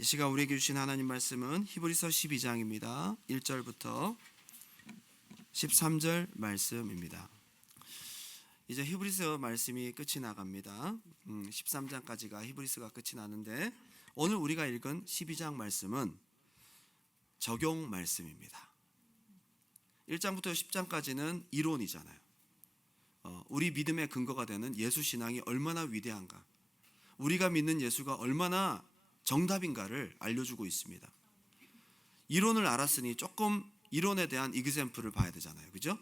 이 시간 우리에게 주신 하나님 말씀은 히브리서 12장입니다. 1절부터 13절 말씀입니다. 이제 히브리서 말씀이 끝이 나갑니다. 13장까지가 히브리서가 끝이 나는데 오늘 우리가 읽은 12장 말씀은 적용 말씀입니다. 1장부터 10장까지는 이론이잖아요. 우리 믿음의 근거가 되는 예수 신앙이 얼마나 위대한가, 우리가 믿는 예수가 얼마나 정답인가를 알려주고 있습니다. 이론을 알았으니 조금 이론에 대한 이그젬플을 봐야 되잖아요. 그죠?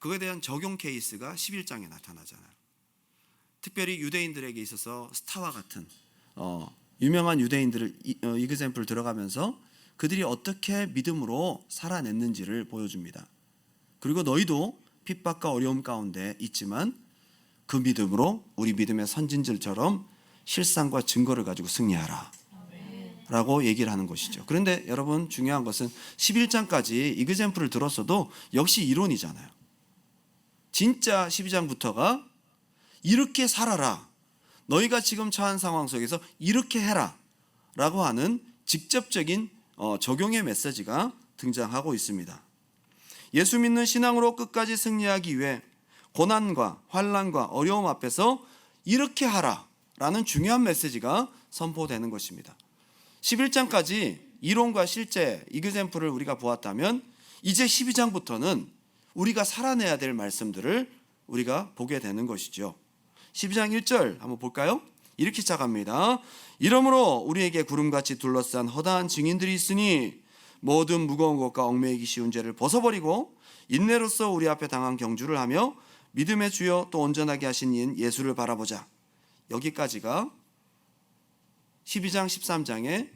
그거에 대한 적용 케이스가 11장에 나타나잖아요. 특별히 유대인들에게 있어서 스타와 같은 유명한 유대인들을 이그젬플 들어가면서 그들이 어떻게 믿음으로 살아냈는지를 보여줍니다. 그리고 너희도 핍박과 어려움 가운데 있지만 그 믿음으로 우리 믿음의 선진들처럼 실상과 증거를 가지고 승리하라 라고 얘기를 하는 것이죠. 그런데 여러분, 중요한 것은 11장까지 이그젬플을 들었어도 역시 이론이잖아요. 진짜 12장부터가 이렇게 살아라, 너희가 지금 처한 상황 속에서 이렇게 해라 라고 하는 직접적인 적용의 메시지가 등장하고 있습니다. 예수 믿는 신앙으로 끝까지 승리하기 위해 고난과 환난과 어려움 앞에서 이렇게 하라 라는 중요한 메시지가 선포되는 것입니다. 11장까지 이론과 실제 이그젬플을 우리가 보았다면 이제 12장부터는 우리가 살아내야 될 말씀들을 우리가 보게 되는 것이죠. 12장 1절 한번 볼까요? 이렇게 시작합니다. 이러므로 우리에게 구름같이 둘러싼 허다한 증인들이 있으니 모든 무거운 것과 얽매이기 쉬운 죄를 벗어버리고 인내로서 우리 앞에 당한 경주를 하며 믿음의 주여 또 온전하게 하신 이인 예수를 바라보자. 여기까지가 12장 13장에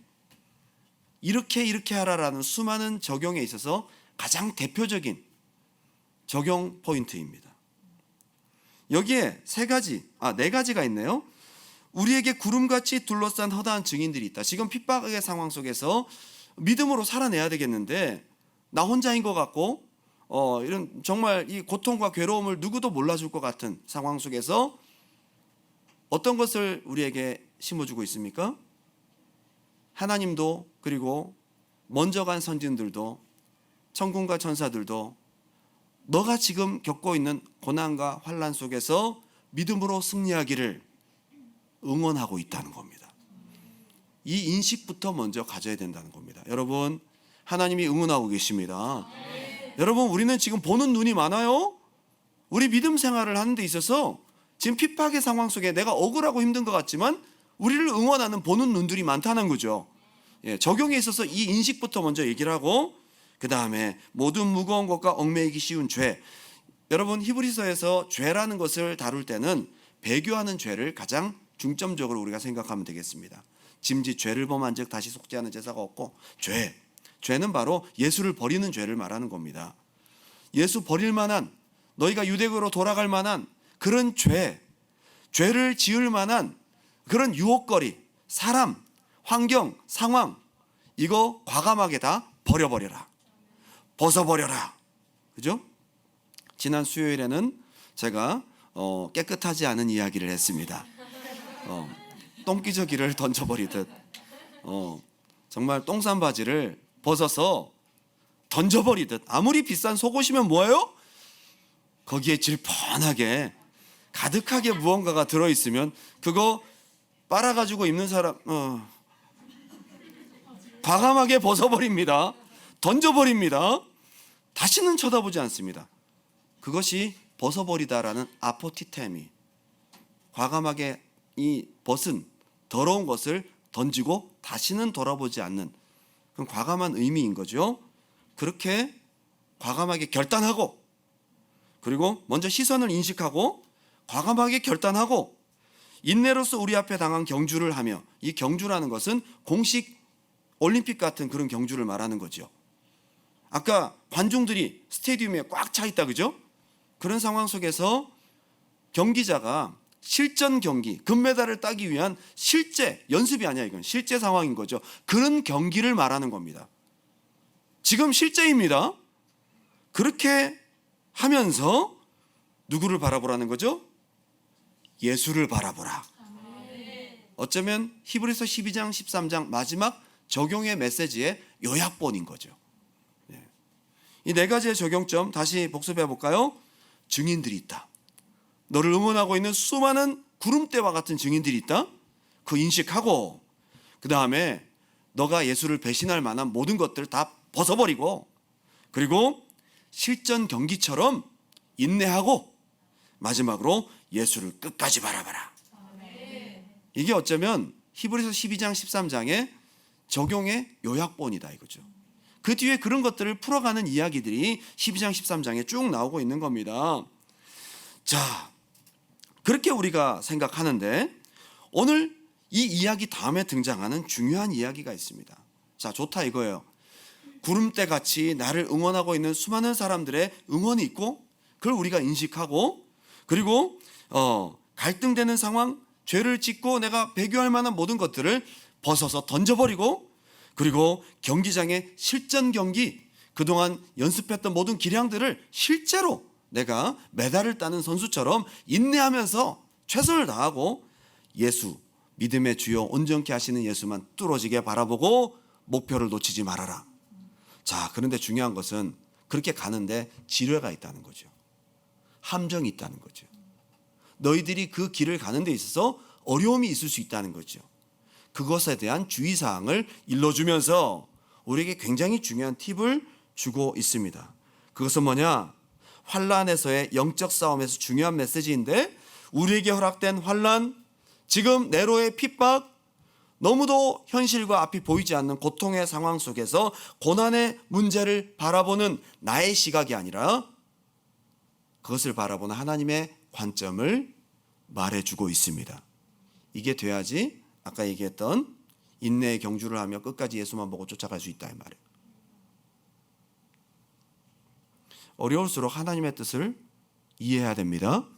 이렇게 하라라는 수많은 적용에 있어서 가장 대표적인 적용 포인트입니다. 여기에 네 가지가 있네요. 우리에게 구름같이 둘러싼 허다한 증인들이 있다. 지금 핍박의 상황 속에서 믿음으로 살아내야 되겠는데 나 혼자인 것 같고 이런 정말 이 고통과 괴로움을 누구도 몰라줄 것 같은 상황 속에서 어떤 것을 우리에게 심어주고 있습니까? 하나님도, 그리고 먼저 간 선진들도, 천군과 천사들도 너가 지금 겪고 있는 고난과 환난 속에서 믿음으로 승리하기를 응원하고 있다는 겁니다. 이 인식부터 먼저 가져야 된다는 겁니다. 여러분, 하나님이 응원하고 계십니다. 여러분, 우리는 지금 보는 눈이 많아요. 우리 믿음 생활을 하는 데 있어서 지금 핍박의 상황 속에 내가 억울하고 힘든 것 같지만 우리를 응원하는 보는 눈들이 많다는 거죠. 적용에 있어서 이 인식부터 먼저 얘기를 하고, 그 다음에 모든 무거운 것과 얽매이기 쉬운 죄. 여러분, 히브리서에서 죄라는 것을 다룰 때는 배교하는 죄를 가장 중점적으로 우리가 생각하면 되겠습니다. 짐짓 죄를 범한 즉 다시 속지 않은 제사가 없고, 죄는 바로 예수를 버리는 죄를 말하는 겁니다. 예수 버릴 만한, 너희가 유대교로 돌아갈 만한 그런 죄를 지을 만한 그런 유혹거리, 사람, 환경, 상황, 이거 과감하게 다 버려버려라, 벗어버려라. 그죠? 지난 수요일에는 제가 깨끗하지 않은 이야기를 했습니다. 똥기저귀를 던져버리듯 정말 똥싼 바지를 벗어서 던져버리듯, 아무리 비싼 속옷이면 뭐예요? 거기에 질펀하게 가득하게 무언가가 들어있으면 그거 빨아가지고 입는 사람 과감하게 벗어버립니다. 던져버립니다. 다시는 쳐다보지 않습니다. 그것이 벗어버리다라는 아포티테미, 과감하게 이 벗은 더러운 것을 던지고 다시는 돌아보지 않는 그런 과감한 의미인 거죠. 그렇게 과감하게 결단하고, 그리고 먼저 시선을 인식하고 과감하게 결단하고 인내로서 우리 앞에 당한 경주를 하며, 이 경주라는 것은 공식 올림픽 같은 그런 경주를 말하는 거죠. 아까 관중들이 스테디움에 꽉 차 있다, 그죠? 그런 상황 속에서 경기자가 실전 경기, 금메달을 따기 위한 실제 연습이 아니야, 이건 실제 상황인 거죠. 그런 경기를 말하는 겁니다. 지금 실제입니다. 그렇게 하면서 누구를 바라보라는 거죠? 예수를 바라보라. 어쩌면 히브리서 12장 13장 마지막 적용의 메시지의 요약본인 거죠. 이 네 가지의 적용점 다시 복습해 볼까요? 증인들이 있다. 너를 응원하고 있는 수많은 구름대와 같은 증인들이 있다. 그 인식하고 그 다음에 너가 예수를 배신할 만한 모든 것들을 다 벗어버리고 그리고 실전 경기처럼 인내하고 마지막으로 예수를 끝까지 바라봐라. 이게 어쩌면 히브리서 12장 13장의 적용의 요약본이다 이거죠. 그 뒤에 그런 것들을 풀어가는 이야기들이 12장 13장에 쭉 나오고 있는 겁니다. 자, 그렇게 우리가 생각하는데 오늘 이 이야기 다음에 등장하는 중요한 이야기가 있습니다. 자, 좋다 이거예요. 구름대같이 나를 응원하고 있는 수많은 사람들의 응원이 있고 그걸 우리가 인식하고 그리고 갈등되는 상황, 죄를 짓고 내가 배교할 만한 모든 것들을 벗어서 던져버리고 그리고 경기장의 실전 경기, 그동안 연습했던 모든 기량들을 실제로 내가 메달을 따는 선수처럼 인내하면서 최선을 다하고 예수, 믿음의 주요 온전케 하시는 예수만 뚫어지게 바라보고 목표를 놓치지 말아라. 자, 그런데 중요한 것은 그렇게 가는데 지뢰가 있다는 거죠. 함정이 있다는 거죠. 너희들이 그 길을 가는 데 있어서 어려움이 있을 수 있다는 거죠. 그것에 대한 주의사항을 일러주면서 우리에게 굉장히 중요한 팁을 주고 있습니다. 그것은 뭐냐? 환란에서의 영적 싸움에서 중요한 메시지인데 우리에게 허락된 환란, 지금 네로의 핍박, 너무도 현실과 앞이 보이지 않는 고통의 상황 속에서 고난의 문제를 바라보는 나의 시각이 아니라 그것을 바라보는 하나님의 관점을 말해주고 있습니다. 이게 돼야지 아까 얘기했던 인내의 경주를 하며 끝까지 예수만 보고 쫓아갈 수 있다 이 말이에요. 어려울수록 하나님의 뜻을 이해해야 됩니다.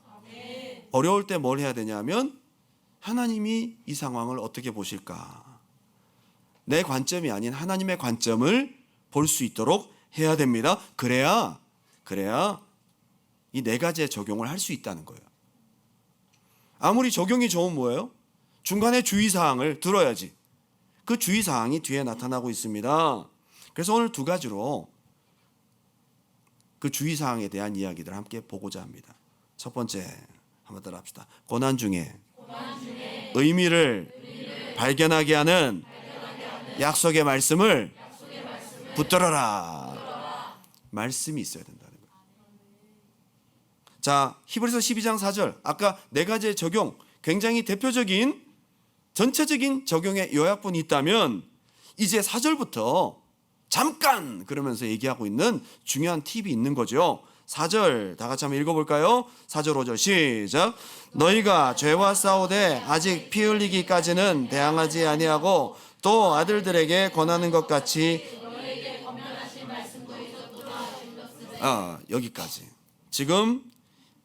어려울 때 뭘 해야 되냐면 하나님이 이 상황을 어떻게 보실까? 내 관점이 아닌 하나님의 관점을 볼 수 있도록 해야 됩니다. 그래야 이 네 가지의 적용을 할 수 있다는 거예요. 아무리 적용이 좋으면 뭐예요? 중간에 주의사항을 들어야지. 그 주의사항이 뒤에 나타나고 있습니다. 그래서 오늘 두 가지로 그 주의사항에 대한 이야기들을 함께 보고자 합니다. 첫 번째 한번 따라합시다. 고난 중에 의미를 발견하게 하는 약속의 말씀을 붙들어라. 말씀이 있어야 된다는 거예요. 자, 히브리서 12장 4절 아까 네 가지의 적용 굉장히 대표적인 전체적인 적용의 요약본이 있다면 이제 4절부터 잠깐 그러면서 얘기하고 있는 중요한 팁이 있는 거죠. 4절 다 같이 한번 읽어볼까요? 4절 5절 시작. 너희가 죄와 싸우되 아직 피 흘리기까지는 대항하지 아니하고 또 아들들에게 권하는 것 같이 여기까지 지금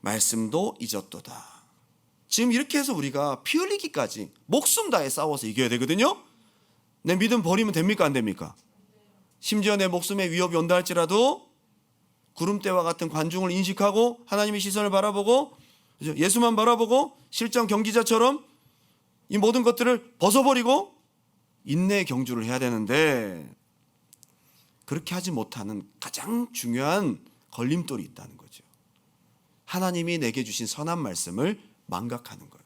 말씀도 잊었도다. 지금 이렇게 해서 우리가 피 흘리기까지 목숨 다해 싸워서 이겨야 되거든요. 내 믿음 버리면 됩니까 안 됩니까? 심지어 내 목숨에 위협이 온다 할지라도 구름대와 같은 관중을 인식하고 하나님의 시선을 바라보고 예수만 바라보고 실전 경기자처럼 이 모든 것들을 벗어버리고 인내의 경주를 해야 되는데 그렇게 하지 못하는 가장 중요한 걸림돌이 있다는 거죠. 하나님이 내게 주신 선한 말씀을 망각하는 거예요.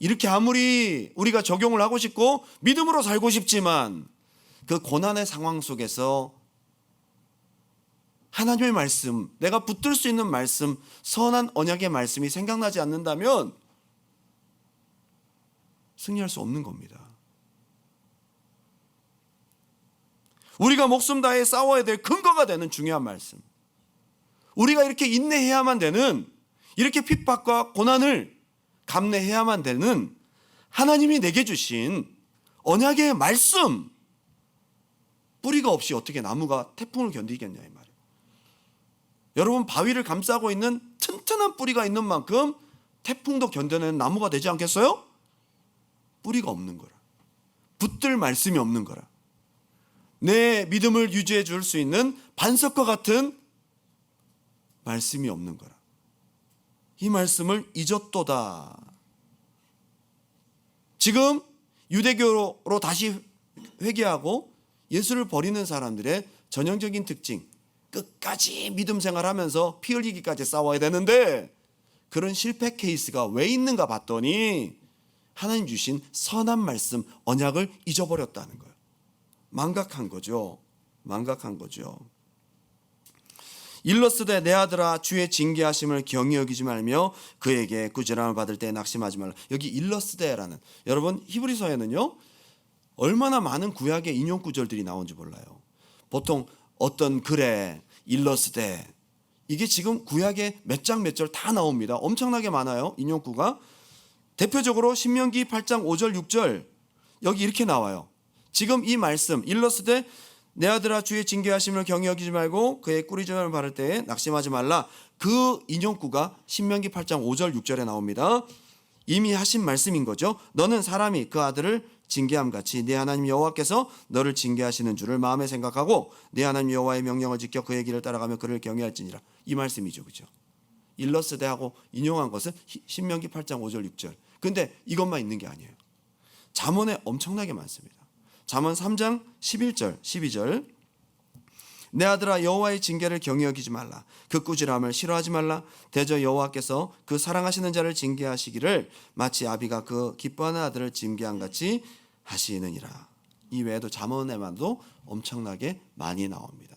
이렇게 아무리 우리가 적용을 하고 싶고 믿음으로 살고 싶지만 그 고난의 상황 속에서 하나님의 말씀, 내가 붙들 수 있는 말씀, 선한 언약의 말씀이 생각나지 않는다면 승리할 수 없는 겁니다. 우리가 목숨 다해 싸워야 될 근거가 되는 중요한 말씀, 우리가 이렇게 인내해야만 되는, 이렇게 핍박과 고난을 감내해야만 되는 하나님이 내게 주신 언약의 말씀, 뿌리가 없이 어떻게 나무가 태풍을 견디겠냐 이 말이에요. 여러분, 바위를 감싸고 있는 튼튼한 뿌리가 있는 만큼 태풍도 견뎌내는 나무가 되지 않겠어요? 뿌리가 없는 거라, 붙들 말씀이 없는 거라, 내 믿음을 유지해 줄 수 있는 반석과 같은 말씀이 없는 거라. 이 말씀을 잊었도다. 지금 유대교로 다시 회개하고 예수를 버리는 사람들의 전형적인 특징, 끝까지 믿음 생활하면서 피 흘리기까지 싸워야 되는데 그런 실패 케이스가 왜 있는가 봤더니 하나님 주신 선한 말씀, 언약을 잊어버렸다는 거예요. 망각한 거죠. 망각한 거죠. 일러스되 내 아들아 주의 징계하심을 경히 여기지 말며 그에게 꾸지람을 받을 때 낙심하지 말라. 여기 일러스되라는, 여러분 히브리서에는요 얼마나 많은 구약의 인용 구절들이 나온지 몰라요. 보통 어떤 글에 일러스되, 이게 지금 구약에 몇 장 몇 절 다 나옵니다. 엄청나게 많아요. 인용구가. 대표적으로 신명기 8장 5절 6절 여기 이렇게 나와요. 지금 이 말씀 일러스되 내 아들아 주의 징계하심을 경히 여기지 말고 그의 꾸리점을 바를 때에 낙심하지 말라. 그 인용구가 신명기 8장 5절 6절에 나옵니다. 이미 하신 말씀인 거죠. 너는 사람이 그 아들을 징계함 같이 네 하나님 여호와께서 너를 징계하시는 줄을 마음에 생각하고 네 하나님 여호와의 명령을 지켜 그의 길을 따라가며 그를 경외할지니라. 이 말씀이죠. 그죠? 일러스되하고 인용한 것은 신명기 8장 5절 6절. 근데 이것만 있는 게 아니에요. 잠언에 엄청나게 많습니다. 잠언 3장 11절 12절 내 아들아 여호와의 징계를 경히 여기지 말라. 그 꾸지람을 싫어하지 말라. 대저 여호와께서 그 사랑하시는 자를 징계하시기를 마치 아비가 그 기뻐하는 아들을 징계한 같이 하시느니라. 이 외에도 잠언에만도 엄청나게 많이 나옵니다.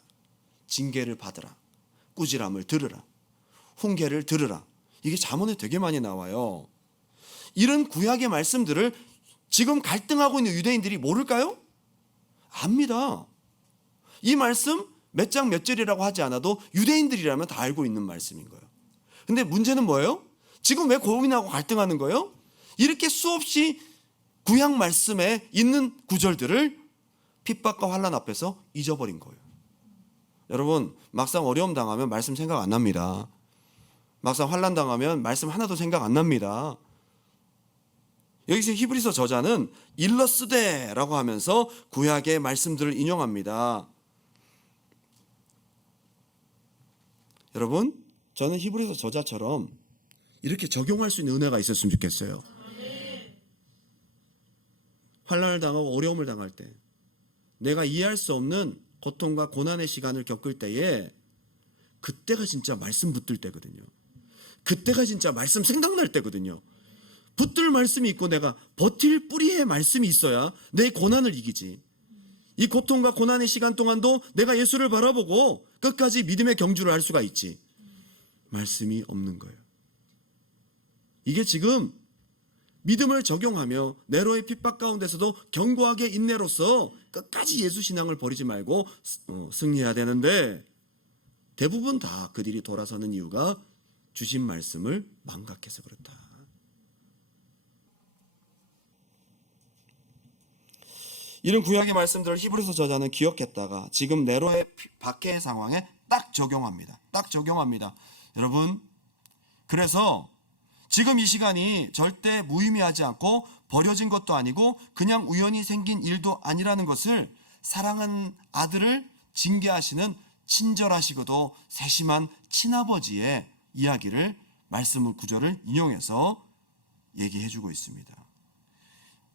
징계를 받으라, 꾸지람을 들으라, 훈계를 들으라. 이게 잠언에 되게 많이 나와요. 이런 구약의 말씀들을 지금 갈등하고 있는 유대인들이 모를까요? 압니다. 이 말씀 몇 장 몇 절이라고 하지 않아도 유대인들이라면 다 알고 있는 말씀인 거예요. 근데 문제는 뭐예요? 지금 왜 고민하고 갈등하는 거예요? 이렇게 수없이 구약 말씀에 있는 구절들을 핍박과 환난 앞에서 잊어버린 거예요. 여러분, 막상 어려움 당하면 말씀 생각 안 납니다. 막상 환난 당하면 말씀 하나도 생각 안 납니다. 여기서 히브리서 저자는 일러스되라고 하면서 구약의 말씀들을 인용합니다. 여러분, 저는 히브리서 저자처럼 이렇게 적용할 수 있는 은혜가 있었으면 좋겠어요. 환난을 당하고 어려움을 당할 때, 내가 이해할 수 없는 고통과 고난의 시간을 겪을 때에 그때가 진짜 말씀 붙들 때거든요. 그때가 진짜 말씀 생각날 때거든요. 붙들 말씀이 있고 내가 버틸 뿌리의 말씀이 있어야 내 고난을 이기지. 이 고통과 고난의 시간 동안도 내가 예수를 바라보고 끝까지 믿음의 경주를 할 수가 있지. 말씀이 없는 거예요. 이게 지금 믿음을 적용하며 네로의 핍박 가운데서도 견고하게 인내로서 끝까지 예수 신앙을 버리지 말고 승리해야 되는데 대부분 다 그들이 돌아서는 이유가 주신 말씀을 망각해서 그렇다. 이런 구약의 말씀들을 히브리서 저자는 기억했다가 지금 네로의 박해의 상황에 딱 적용합니다. 딱 적용합니다. 여러분, 그래서 지금 이 시간이 절대 무의미하지 않고 버려진 것도 아니고 그냥 우연히 생긴 일도 아니라는 것을 사랑하는 아들을 징계하시는 친절하시고도 세심한 친아버지의 이야기를 말씀을 구절을 인용해서 얘기해주고 있습니다.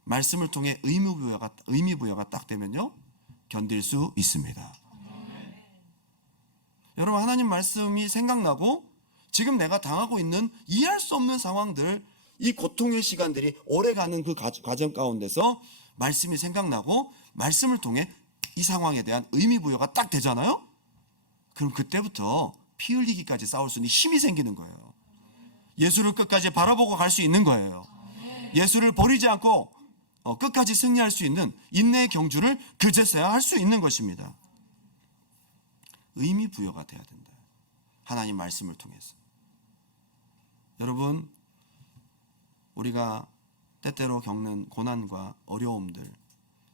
말씀을 통해 의미부여가 딱 되면요 견딜 수 있습니다. 여러분, 하나님 말씀이 생각나고 지금 내가 당하고 있는 이해할 수 없는 상황들, 이 고통의 시간들이 오래가는 그 과정 가운데서 말씀이 생각나고 말씀을 통해 이 상황에 대한 의미부여가 딱 되잖아요. 그럼 그때부터 피 흘리기까지 싸울 수 있는 힘이 생기는 거예요. 예수를 끝까지 바라보고 갈 수 있는 거예요. 예수를 버리지 않고 끝까지 승리할 수 있는 인내의 경주를 그제서야 할 수 있는 것입니다. 의미부여가 돼야 된다. 하나님 말씀을 통해서. 여러분, 우리가 때때로 겪는 고난과 어려움들,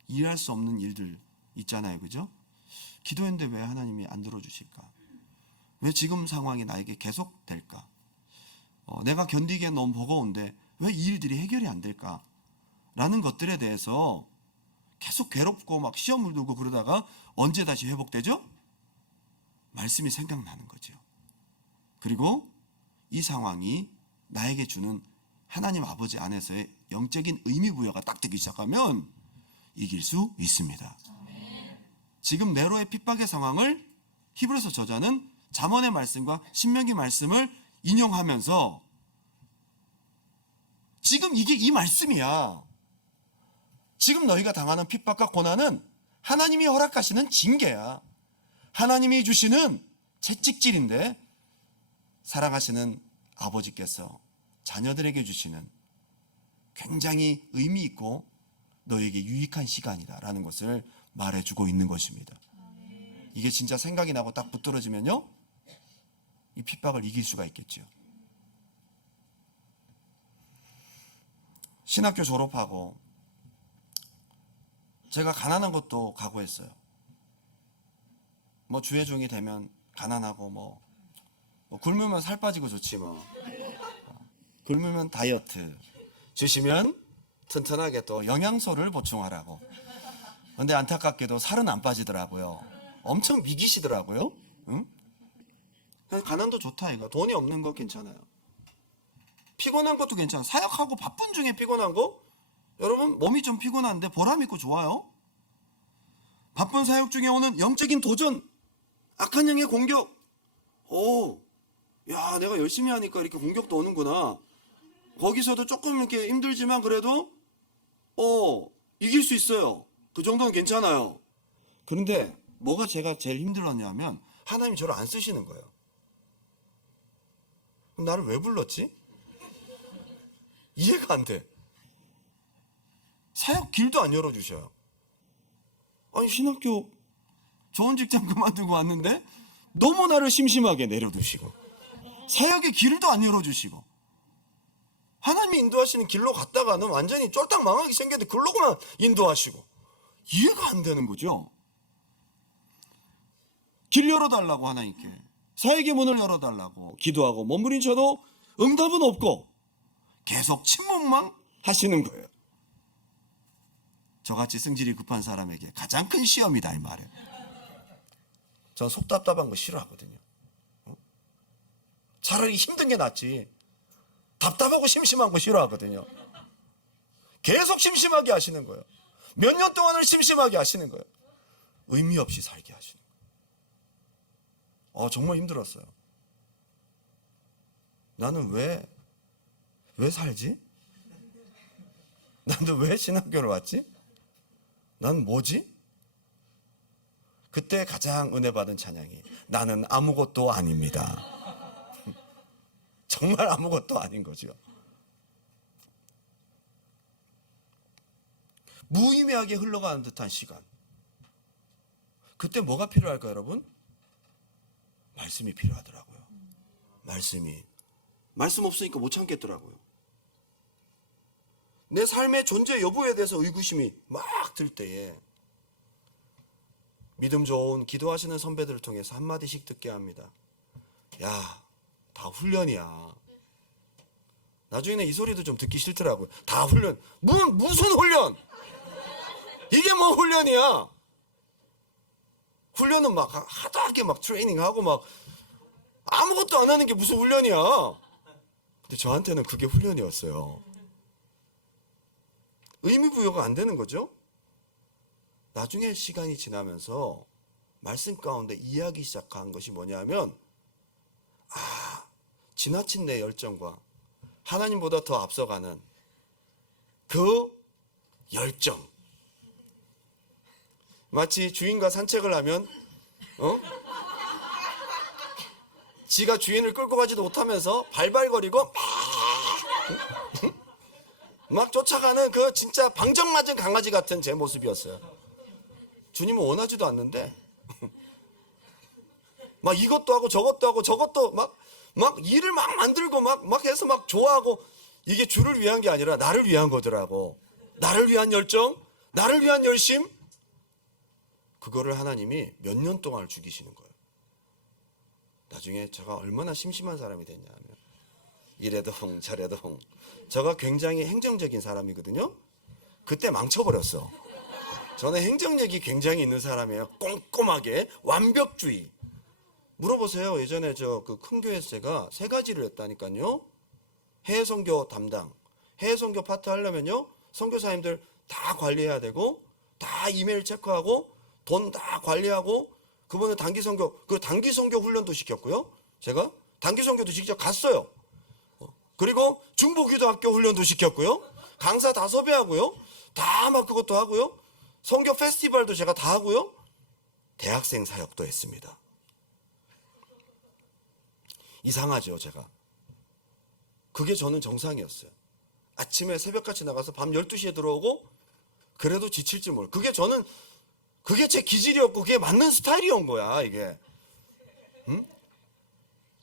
이해할 수 없는 일들 있잖아요. 그죠? 기도했는데 왜 하나님이 안 들어주실까? 왜 지금 상황이 나에게 계속 될까? 내가 견디기엔 너무 버거운데 왜 이 일들이 해결이 안 될까? 라는 것들에 대해서 계속 괴롭고 막 시험을 두고 그러다가 언제 다시 회복되죠? 말씀이 생각나는 거죠. 그리고 이 상황이 나에게 주는 하나님 아버지 안에서의 영적인 의미 부여가 딱 되기 시작하면 이길 수 있습니다. 지금 네로의 핍박의 상황을 히브리서 저자는 잠언의 말씀과 신명기 말씀을 인용하면서 지금 이게 이 말씀이야. 지금 너희가 당하는 핍박과 고난은 하나님이 허락하시는 징계야. 하나님이 주시는 채찍질인데 사랑하시는 아버지께서 자녀들에게 주시는 굉장히 의미 있고 너에게 유익한 시간이다라는 것을 말해주고 있는 것입니다. 이게 진짜 생각이 나고 딱 붙들어지면요, 이 핍박을 이길 수가 있겠죠. 신학교 졸업하고 제가 가난한 것도 각오했어요. 뭐 주회종이 되면 가난하고 뭐 굶으면 살 빠지고 좋지 뭐. 굶으면 다이어트, 주시면 튼튼하게 또 영양소를 보충하라고. 근데 안타깝게도 살은 안 빠지더라고요. 엄청 미기시더라고요. 응? 가난도 좋다 이거. 돈이 없는 거 괜찮아요. 피곤한 것도 괜찮아. 사역하고 바쁜 중에 피곤한 거? 여러분 몸이 좀 피곤한데 보람 있고 좋아요. 바쁜 사역 중에 오는 영적인 도전, 악한 영의 공격. 오, 야, 내가 열심히 하니까 이렇게 공격도 오는구나. 거기서도 조금 이렇게 힘들지만 그래도 이길 수 있어요. 그 정도는 괜찮아요. 그런데 뭐가 제가 제일 힘들었냐면 하나님이 저를 안 쓰시는 거예요. 그럼 나를 왜 불렀지? 이해가 안 돼. 사역 길도 안 열어주셔요. 아니 신학교 좋은 직장 그만두고 왔는데 너무 나를 심심하게 내려두시고 사역의 길도 안 열어주시고 하나님이 인도하시는 길로 갔다가는 완전히 쫄딱 망하게 생겼는데 글로만 인도하시고 이해가 안 되는 거죠. 길 열어달라고 하나님께 사역의 문을 열어달라고 기도하고 몸부림쳐도 응답은 없고 계속 침묵만 하시는 거예요. 저같이 성질이 급한 사람에게 가장 큰 시험이다 이 말이에요. 전 속 답답한 거 싫어하거든요. 차라리 힘든 게 낫지. 답답하고 심심한 거 싫어하거든요. 계속 심심하게 하시는 거예요. 몇 년 동안을 심심하게 하시는 거예요. 의미 없이 살게 하시는 거예요. 정말 힘들었어요. 나는 왜 살지? 나는 왜 신학교를 왔지? 난 뭐지? 그때 가장 은혜 받은 찬양이 나는 아무것도 아닙니다. 정말 아무것도 아닌 거죠. 무의미하게 흘러가는 듯한 시간. 그때 뭐가 필요할까요, 여러분? 말씀이 필요하더라고요. 말씀 없으니까 못 참겠더라고요. 내 삶의 존재 여부에 대해서 의구심이 막 들 때에 믿음 좋은 기도하시는 선배들을 통해서 한마디씩 듣게 합니다. 야, 다 훈련이야. 나중에는 이 소리도 좀 듣기 싫더라고요. 다 훈련. 무슨 훈련? 이게 뭐 훈련이야? 훈련은 막 하다하게 막 트레이닝하고 막 아무것도 안 하는 게 무슨 훈련이야? 근데 저한테는 그게 훈련이었어요. 의미 부여가 안 되는 거죠? 나중에 시간이 지나면서 말씀 가운데 이해하기 시작한 것이 뭐냐면 지나친 내 열정과 하나님보다 더 앞서가는 그 열정. 마치 주인과 산책을 하면 지가 주인을 끌고 가지도 못하면서 발발거리고 막 쫓아가는 그 진짜 방정 맞은 강아지 같은 제 모습이었어요. 주님은 원하지도 않는데 막 이것도 하고 저것도 막 일을 막 만들고 막 해서 막 좋아하고 이게 주를 위한 게 아니라 나를 위한 거더라고. 나를 위한 열정, 나를 위한 열심. 그거를 하나님이 몇 년 동안 죽이시는 거예요. 나중에 제가 얼마나 심심한 사람이 됐냐면 이래도 홍 저래도 홍. 제가 굉장히 행정적인 사람이거든요. 그때 망쳐버렸어. 저는 행정력이 굉장히 있는 사람이에요. 꼼꼼하게 완벽주의. 물어보세요. 예전에 저 그 큰 교회에서 제가 3가지를 했다니까요. 해외 선교 담당, 해외 선교 파트 하려면요, 선교사님들 다 관리해야 되고, 다 이메일 체크하고, 돈 다 관리하고, 그분은 단기 선교, 그 단기 선교 훈련도 시켰고요. 제가 단기 선교도 직접 갔어요. 그리고 중보기도학교 훈련도 시켰고요. 강사 다 섭외하고요. 다 막 그것도 하고요. 선교 페스티벌도 제가 다 하고요. 대학생 사역도 했습니다. 이상하죠, 제가. 그게 저는 정상이었어요. 아침에 새벽같이 나가서 밤 12시에 들어오고 그래도 지칠지 몰라. 그게 제 기질이었고 그게 맞는 스타일이온 거야, 이게. 응?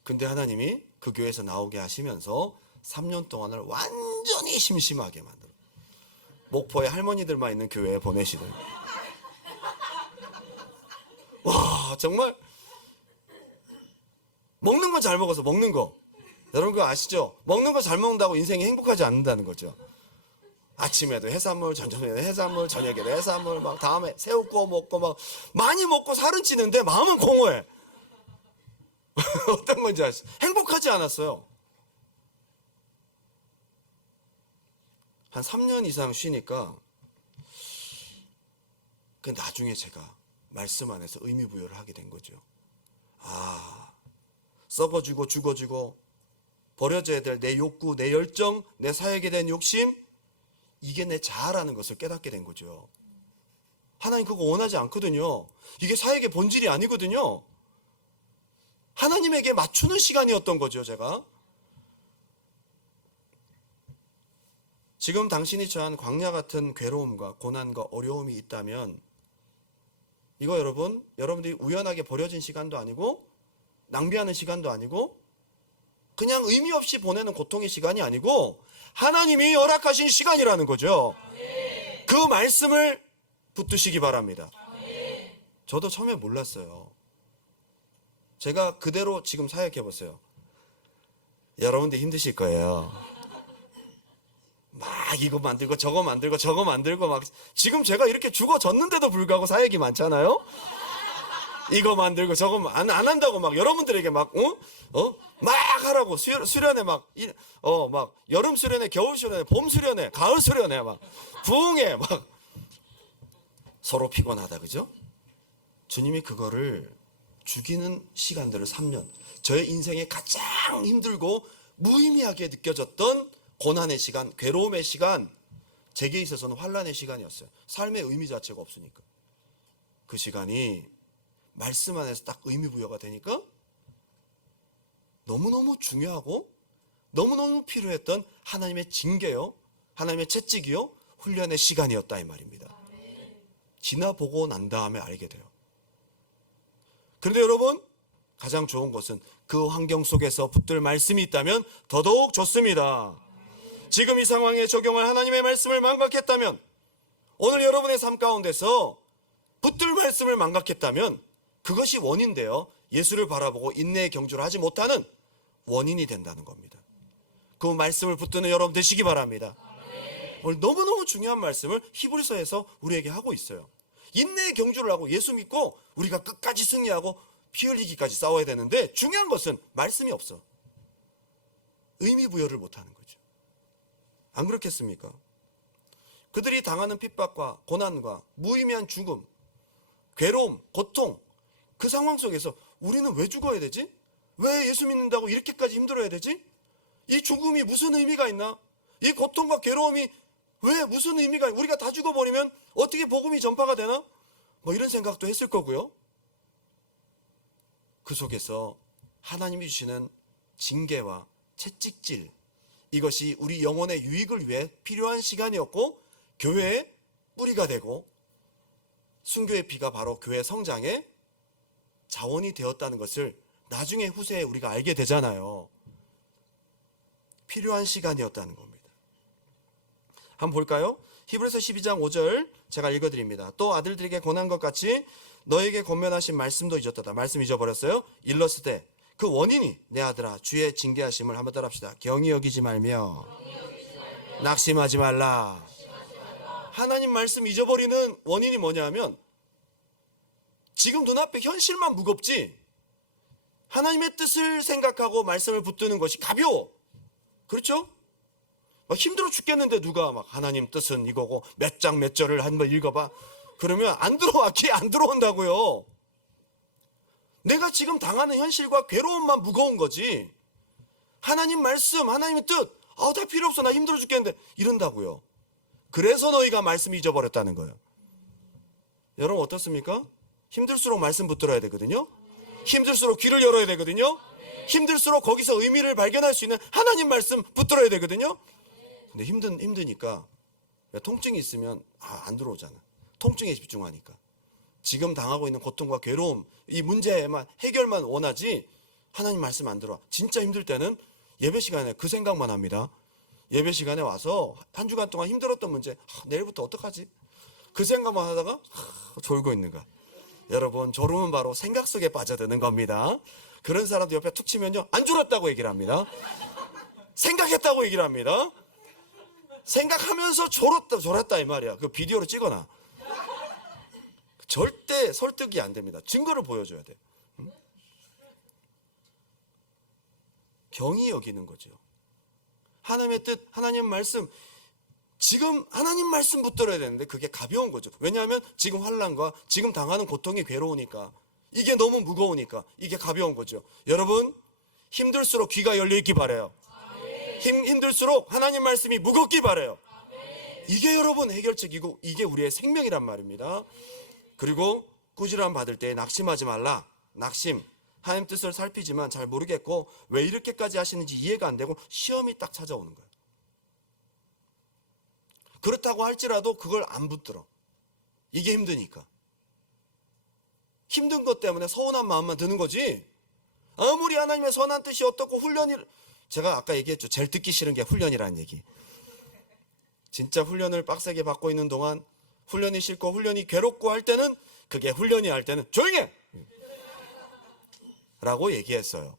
근데 하나님이 그 교회에서 나오게 하시면서 3년 동안을 완전히 심심하게 만들어. 목포에 할머니들만 있는 교회에 보내시더니. 와, 정말 먹는 건 잘 먹어서 먹는 거. 여러분 그거 아시죠? 먹는 거 잘 먹는다고 인생이 행복하지 않는다는 거죠. 아침에도 해산물, 저녁에도 해산물, 저녁에도 해산물, 막 다음에 새우 구워 먹고 막 많이 먹고 살은 찌는데 마음은 공허해. 어떤 건지 아시죠? 행복하지 않았어요. 한 3년 이상 쉬니까 그 나중에 제가 말씀 안에서 의미부여를 하게 된 거죠. 아, 썩어지고 죽어지고 버려져야 될 내 욕구, 내 열정, 내 사역에 대한 욕심, 이게 내 자아라는 것을 깨닫게 된 거죠. 하나님 그거 원하지 않거든요. 이게 사역의 본질이 아니거든요. 하나님에게 맞추는 시간이었던 거죠, 제가. 지금 당신이 처한 광야 같은 괴로움과 고난과 어려움이 있다면 이거 여러분들이 우연하게 버려진 시간도 아니고 낭비하는 시간도 아니고 그냥 의미 없이 보내는 고통의 시간이 아니고 하나님이 허락하신 시간이라는 거죠. 그 말씀을 붙드시기 바랍니다. 저도 처음에 몰랐어요. 제가 그대로 지금 사역해보세요. 여러분들 힘드실 거예요. 막 이거 만들고 저거 만들고 저거 만들고 막 지금 제가 이렇게 죽어졌는데도 불구하고 사역이 많잖아요. 이거 만들고 저거 안 한다고 막 여러분들에게 막 하라고 수련회 막 여름 수련회, 겨울 수련회, 봄 수련회, 가을 수련회 막 부흥회 막 서로 피곤하다, 그죠? 주님이 그거를 죽이는 시간들을 3년, 저의 인생에 가장 힘들고 무의미하게 느껴졌던 고난의 시간, 괴로움의 시간, 제게 있어서는 환난의 시간이었어요. 삶의 의미 자체가 없으니까. 그 시간이 말씀 안에서 딱 의미 부여가 되니까 너무너무 중요하고 너무너무 필요했던 하나님의 징계요, 하나님의 채찍이요, 훈련의 시간이었다, 이 말입니다. 지나보고 난 다음에 알게 돼요. 그런데 여러분, 가장 좋은 것은 그 환경 속에서 붙들 말씀이 있다면 더더욱 좋습니다. 지금 이 상황에 적용할 하나님의 말씀을 망각했다면, 오늘 여러분의 삶 가운데서 붙들 말씀을 망각했다면 그것이 원인데요, 예수를 바라보고 인내의 경주를 하지 못하는 원인이 된다는 겁니다. 그 말씀을 붙드는 여러분 되시기 바랍니다. 오늘 너무너무 중요한 말씀을 히브리서에서 우리에게 하고 있어요. 인내의 경주를 하고 예수 믿고 우리가 끝까지 승리하고 피 흘리기까지 싸워야 되는데, 중요한 것은 말씀이 없어. 의미 부여를 못하는 거죠. 안 그렇겠습니까? 그들이 당하는 핍박과 고난과 무의미한 죽음, 괴로움, 고통, 그 상황 속에서 우리는 왜 죽어야 되지? 왜 예수 믿는다고 이렇게까지 힘들어야 되지? 이 죽음이 무슨 의미가 있나? 이 고통과 괴로움이 왜 무슨 의미가 있나? 우리가 다 죽어버리면 어떻게 복음이 전파가 되나? 뭐 이런 생각도 했을 거고요. 그 속에서 하나님이 주시는 징계와 채찍질, 이것이 우리 영혼의 유익을 위해 필요한 시간이었고 교회의 뿌리가 되고 순교의 피가 바로 교회 성장의 자원이 되었다는 것을 나중에 후세에 우리가 알게 되잖아요. 필요한 시간이었다는 겁니다. 한번 볼까요? 히브리서 12장 5절 제가 읽어드립니다. 또 아들들에게 권한 것 같이 너에게 권면하신 말씀도 잊었다. 말씀 잊어버렸어요. 일렀을 때 그 원인이 내 아들아 주의 징계하심을 한번 따라합시다. 경히 여기지 말며 낙심하지 말라. 하나님 말씀 잊어버리는 원인이 뭐냐면 지금 눈앞에 현실만 무겁지 하나님의 뜻을 생각하고 말씀을 붙드는 것이 가벼워. 그렇죠? 막 힘들어 죽겠는데 누가 막 하나님 뜻은 이거고 몇 장 몇 절을 한번 읽어봐. 그러면 안 들어와. 귀에 안 들어온다고요. 내가 지금 당하는 현실과 괴로움만 무거운 거지. 하나님 말씀, 하나님의 뜻, 다 필요 없어. 나 힘들어 죽겠는데 이런다고요. 그래서 너희가 말씀 잊어버렸다는 거예요. 여러분 어떻습니까? 힘들수록 말씀 붙들어야 되거든요. 힘들수록 귀를 열어야 되거든요. 힘들수록 거기서 의미를 발견할 수 있는 하나님 말씀 붙들어야 되거든요. 근데 힘드니까 통증이 있으면 안 들어오잖아. 통증에 집중하니까. 지금 당하고 있는 고통과 괴로움, 이 문제에만 해결만 원하지 하나님 말씀 안 들어와. 진짜 힘들 때는 예배 시간에 그 생각만 합니다. 예배 시간에 와서 한 주간 동안 힘들었던 문제, 내일부터 어떡하지? 그 생각만 하다가 졸고 있는 거야. 여러분, 졸음은 바로 생각 속에 빠져드는 겁니다. 그런 사람도 옆에 툭 치면요, 안 졸았다고 얘기를 합니다. 생각했다고 얘기를 합니다. 생각하면서 졸았다 이 말이야. 그 비디오로 찍어놔. 절대 설득이 안 됩니다. 증거를 보여줘야 돼. 응? 경히 여기는 거죠. 하나님의 뜻, 하나님 말씀, 지금 하나님 말씀 붙들어야 되는데 그게 가벼운 거죠. 왜냐하면 지금 환난과 지금 당하는 고통이 괴로우니까, 이게 너무 무거우니까 이게 가벼운 거죠. 여러분, 힘들수록 귀가 열려있기 바라요. 힘들수록 하나님 말씀이 무겁기 바라요. 이게 여러분 해결책이고 이게 우리의 생명이란 말입니다. 그리고 꾸지람 받을 때 낙심하지 말라. 낙심, 하나님 뜻을 살피지만 잘 모르겠고 왜 이렇게까지 하시는지 이해가 안 되고 시험이 딱 찾아오는 거예요. 그렇다고 할지라도 그걸 안 붙들어. 이게 힘드니까. 힘든 것 때문에 서운한 마음만 드는 거지. 아무리 하나님의 선한 뜻이 어떻고 훈련이, 제가 아까 얘기했죠. 제일 듣기 싫은 게 훈련이라는 얘기. 진짜 훈련을 빡세게 받고 있는 동안 훈련이 싫고 훈련이 괴롭고 할 때는, 그게 훈련이 할 때는 조용히 해! 라고 얘기했어요.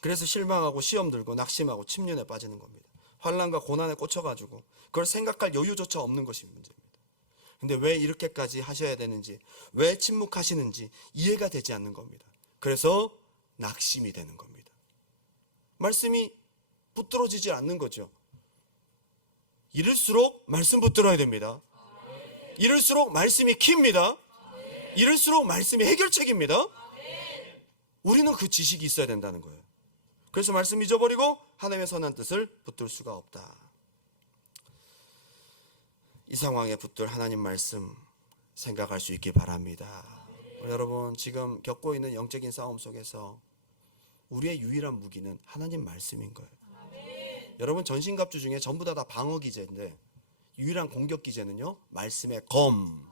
그래서 실망하고 시험 들고 낙심하고 침륜에 빠지는 겁니다. 환난과 고난에 꽂혀가지고 그걸 생각할 여유조차 없는 것이 문제입니다. 근데 왜 이렇게까지 하셔야 되는지, 왜 침묵하시는지 이해가 되지 않는 겁니다. 그래서 낙심이 되는 겁니다. 말씀이 붙들어지지 않는 거죠. 이럴수록 말씀 붙들어야 됩니다. 이럴수록 말씀이 키입니다. 이럴수록 말씀이 해결책입니다. 우리는 그 지식이 있어야 된다는 거예요. 그래서 말씀 잊어버리고 하나님의 선한 뜻을 붙들 수가 없다. 이 상황에 붙들 하나님 말씀 생각할 수 있기 바랍니다. 여러분, 지금 겪고 있는 영적인 싸움 속에서 우리의 유일한 무기는 하나님 말씀인 거예요. 여러분, 전신갑주 중에 전부 다 방어 기제인데 유일한 공격 기제는요, 말씀의 검.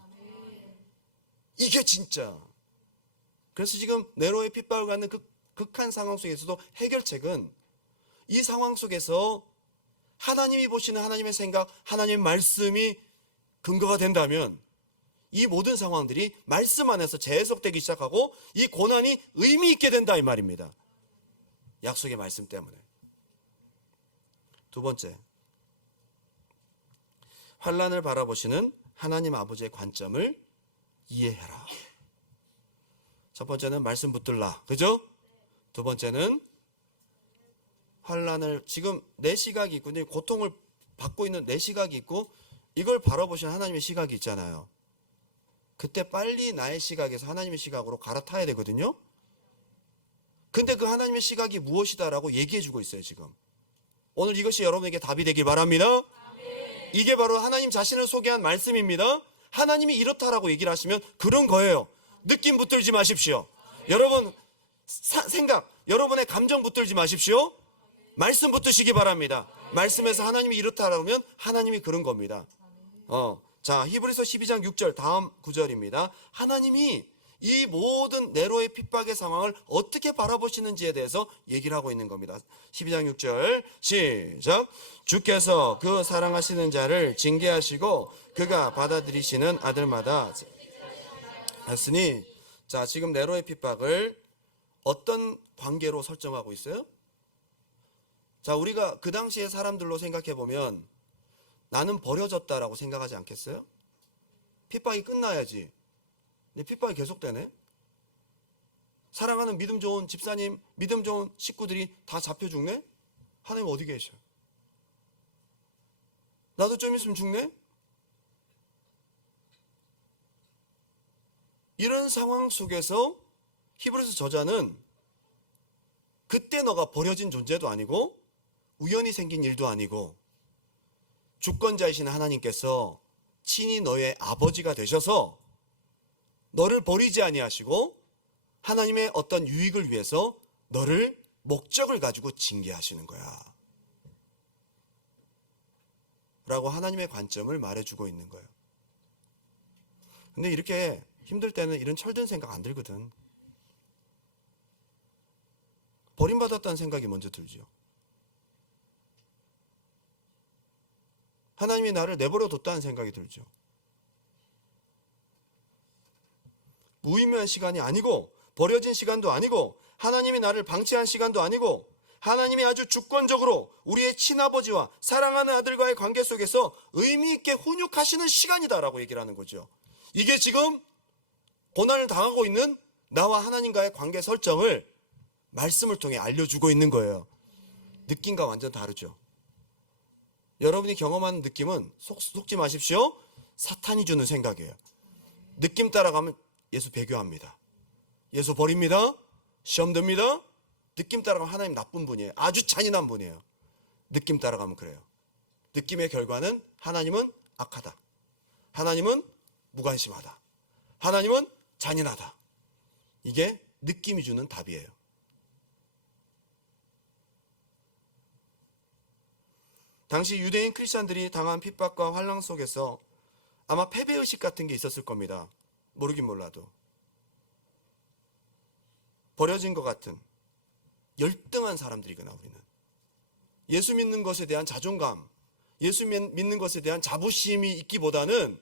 이게 진짜. 그래서 지금 네로의 핍박을 받는 그 극한 상황 속에서도 해결책은 이 상황 속에서 하나님이 보시는 하나님의 생각, 하나님의 말씀이 근거가 된다면 이 모든 상황들이 말씀 안에서 재해석되기 시작하고 이 고난이 의미 있게 된다 이 말입니다. 약속의 말씀 때문에. 두 번째, 환난을 바라보시는 하나님 아버지의 관점을 이해해라. 첫 번째는 말씀 붙들라, 그죠? 두 번째는 환난을, 지금 내 시각이 있고 고통을 받고 있는 내 시각이 있고 이걸 바라보시는 하나님의 시각이 있잖아요. 그때 빨리 나의 시각에서 하나님의 시각으로 갈아타야 되거든요. 근데 그 하나님의 시각이 무엇이다라고 얘기해주고 있어요. 지금 오늘 이것이 여러분에게 답이 되길 바랍니다. 이게 바로 하나님 자신을 소개한 말씀입니다. 하나님이 이렇다라고 얘기를 하시면 그런 거예요. 느낌 붙들지 마십시오. 여러분 생각, 여러분의 감정 붙들지 마십시오. 말씀 붙드시기 바랍니다. 말씀에서 하나님이 이렇다라고 하면 하나님이 그런 겁니다. 자, 히브리서 12장 6절 다음 구절입니다. 하나님이 이 모든 네로의 핍박의 상황을 어떻게 바라보시는지에 대해서 얘기를 하고 있는 겁니다. 12장 6절 시작. 주께서 그 사랑하시는 자를 징계하시고 그가 받아들이시는 아들마다 했으니, 자, 지금 네로의 핍박을 어떤 관계로 설정하고 있어요? 자, 우리가 그 당시의 사람들로 생각해 보면 나는 버려졌다라고 생각하지 '핍박이 끝나야지. 근데 핍박이 계속되네. 사랑하는 믿음 좋은 집사님, 믿음 좋은 식구들이 다 잡혀 죽네? 하나님 어디 계셔? 나도 좀 있으면 죽네? 이런 상황 속에서 히브리서 저자는 그때 너가 버려진 존재도 아니고 우연히 생긴 일도 아니고 주권자이신 하나님께서 친히 너의 아버지가 되셔서 너를 버리지 아니하시고 하나님의 어떤 유익을 위해서 너를 목적을 가지고 징계하시는 거야 라고 하나님의 관점을 말해주고 있는 거예요. 근데 이렇게 힘들 때는 이런 철든 생각 안 들거든. 버림받았다는 생각이 먼저 들죠. 하나님이 나를 내버려 뒀다는 생각이 들죠. 무의미한 시간이 아니고 버려진 시간도 아니고 하나님이 나를 방치한 시간도 아니고 하나님이 아주 주권적으로 우리의 친아버지와 사랑하는 아들과의 관계 속에서 의미 있게 훈육하시는 시간이다라고 얘기를 하는 거죠. 이게 지금 고난을 당하고 있는 나와 하나님과의 관계 설정을 말씀을 통해 알려주고 있는 거예요. 느낌과 완전 다르죠. 여러분이 경험하는 느낌은 속지 마십시오. 사탄이 주는 생각이에요. 느낌 따라가면 예수 배교합니다. 예수 버립니다. 시험 듭니다. 느낌 따라가면 하나님 나쁜 분이에요. 아주 잔인한 분이에요. 느낌 따라가면 그래요. 느낌의 결과는 하나님은 악하다. 하나님은 무관심하다. 하나님은 잔인하다. 이게 느낌이 주는 답이에요. 당시 유대인 크리스찬들이 당한 핍박과 환랑 속에서 아마 패배의식 같은 게 있었을 겁니다. 모르긴 몰라도. 버려진 것 같은 열등한 사람들이구나 우리는. 예수 믿는 것에 대한 자존감, 예수 믿는 것에 대한 자부심이 있기보다는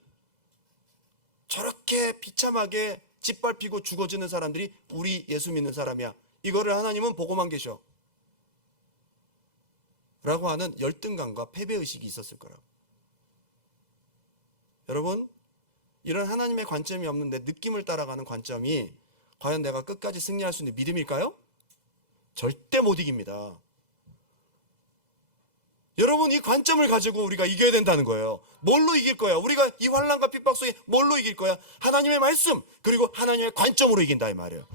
저렇게 비참하게 짓밟히고 죽어지는 사람들이 우리 예수 믿는 사람이야. 이거를 하나님은 보고만 계셔. 라고 하는 열등감과 패배의식이 있었을 거라고. 여러분, 이런 하나님의 관점이 없는 내 느낌을 따라가는 관점이 과연 내가 끝까지 승리할 수 있는 믿음일까요? 절대 못 이깁니다. 여러분, 이 관점을 가지고 우리가 이겨야 된다는 거예요. 뭘로 이길 거야? 우리가 이 환난과 핍박 속에 뭘로 이길 거야? 하나님의 말씀, 그리고 하나님의 관점으로 이긴다 이 말이에요.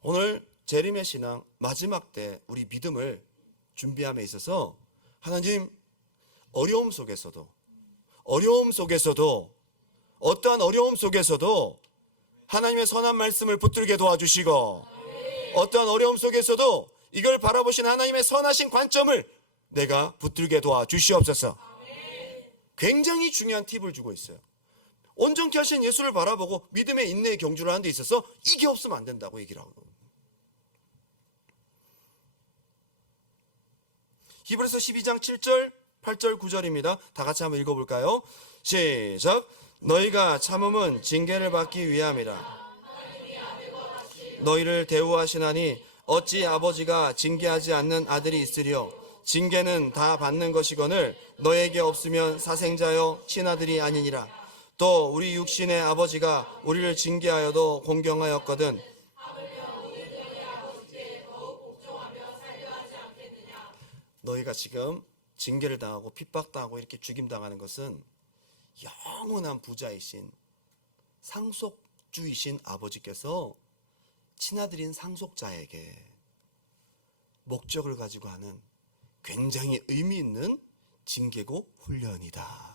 오늘 재림의 신앙 마지막 때 우리 믿음을 준비함에 있어서 하나님 어려움 속에서도 어떠한 어려움 속에서도 하나님의 선한 말씀을 붙들게 도와주시고 어떠한 어려움 속에서도 이걸 바라보신 하나님의 선하신 관점을 내가 붙들게 도와주시옵소서. 굉장히 중요한 팁을 주고 있어요. 온전케 하신 예수를 바라보고 믿음의 인내의 경주를 하는 데 있어서 이게 없으면 안 된다고 얘기를 하고. 히브리서 12장 7절, 8절, 9절입니다. 다 같이 한번 읽어볼까요? 시작. 너희가 참음은 징계를 받기 위함이라. 너희를 대우하시나니 어찌 아버지가 징계하지 않는 아들이 있으리요. 징계는 다 받는 것이거늘 너에게 없으면 사생자여 친아들이 아니니라. 또 우리 육신의 아버지가 우리를 징계하여도 공경하였거든 너희가 지금 징계를 당하고 핍박당하고 이렇게 죽임당하는 것은 영원한 부자이신 상속주이신 아버지께서 친아들인 상속자에게 목적을 가지고 하는 굉장히 의미 있는 징계고 훈련이다.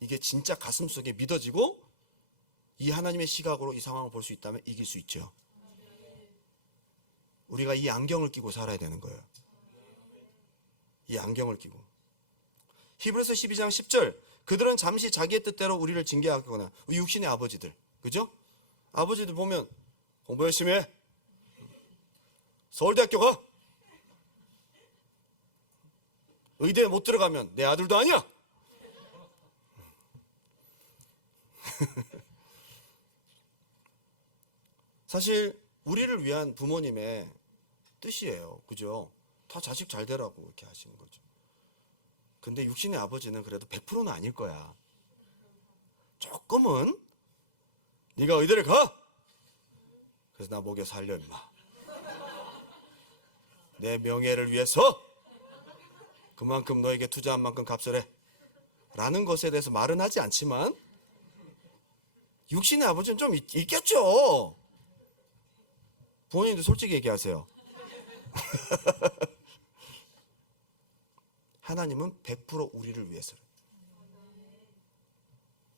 이게 진짜 가슴속에 믿어지고 이 하나님의 시각으로 이 상황을 볼 수 있다면 이길 수 있죠. 우리가 이 안경을 끼고 살아야 되는 거예요. 이 안경을 끼고. 히브리서 12장 10절. 그들은 잠시 자기의 뜻대로 우리를 징계하거나 육신의 아버지들, 그죠? 아버지들 보면 공부 열심히 해. 서울대학교 가. 의대에 못 들어가면 내 아들도 아니야. 사실 우리를 위한 부모님의 뜻이에요. 그죠? 다 자식 잘 되라고 이렇게 하시는 거죠. 근데 육신의 아버지는 그래도 100%는 아닐 거야. 조금은 네가 어디를 가? 그래서 나 먹여 살려 임마. 내 명예를 위해서 그만큼 너에게 투자한 만큼 값을 해 라는 것에 대해서 말은 하지 않지만 육신의 아버지는 좀 있겠죠. 부모님도 솔직히 얘기하세요. 하나님은 100% 우리를 위해서.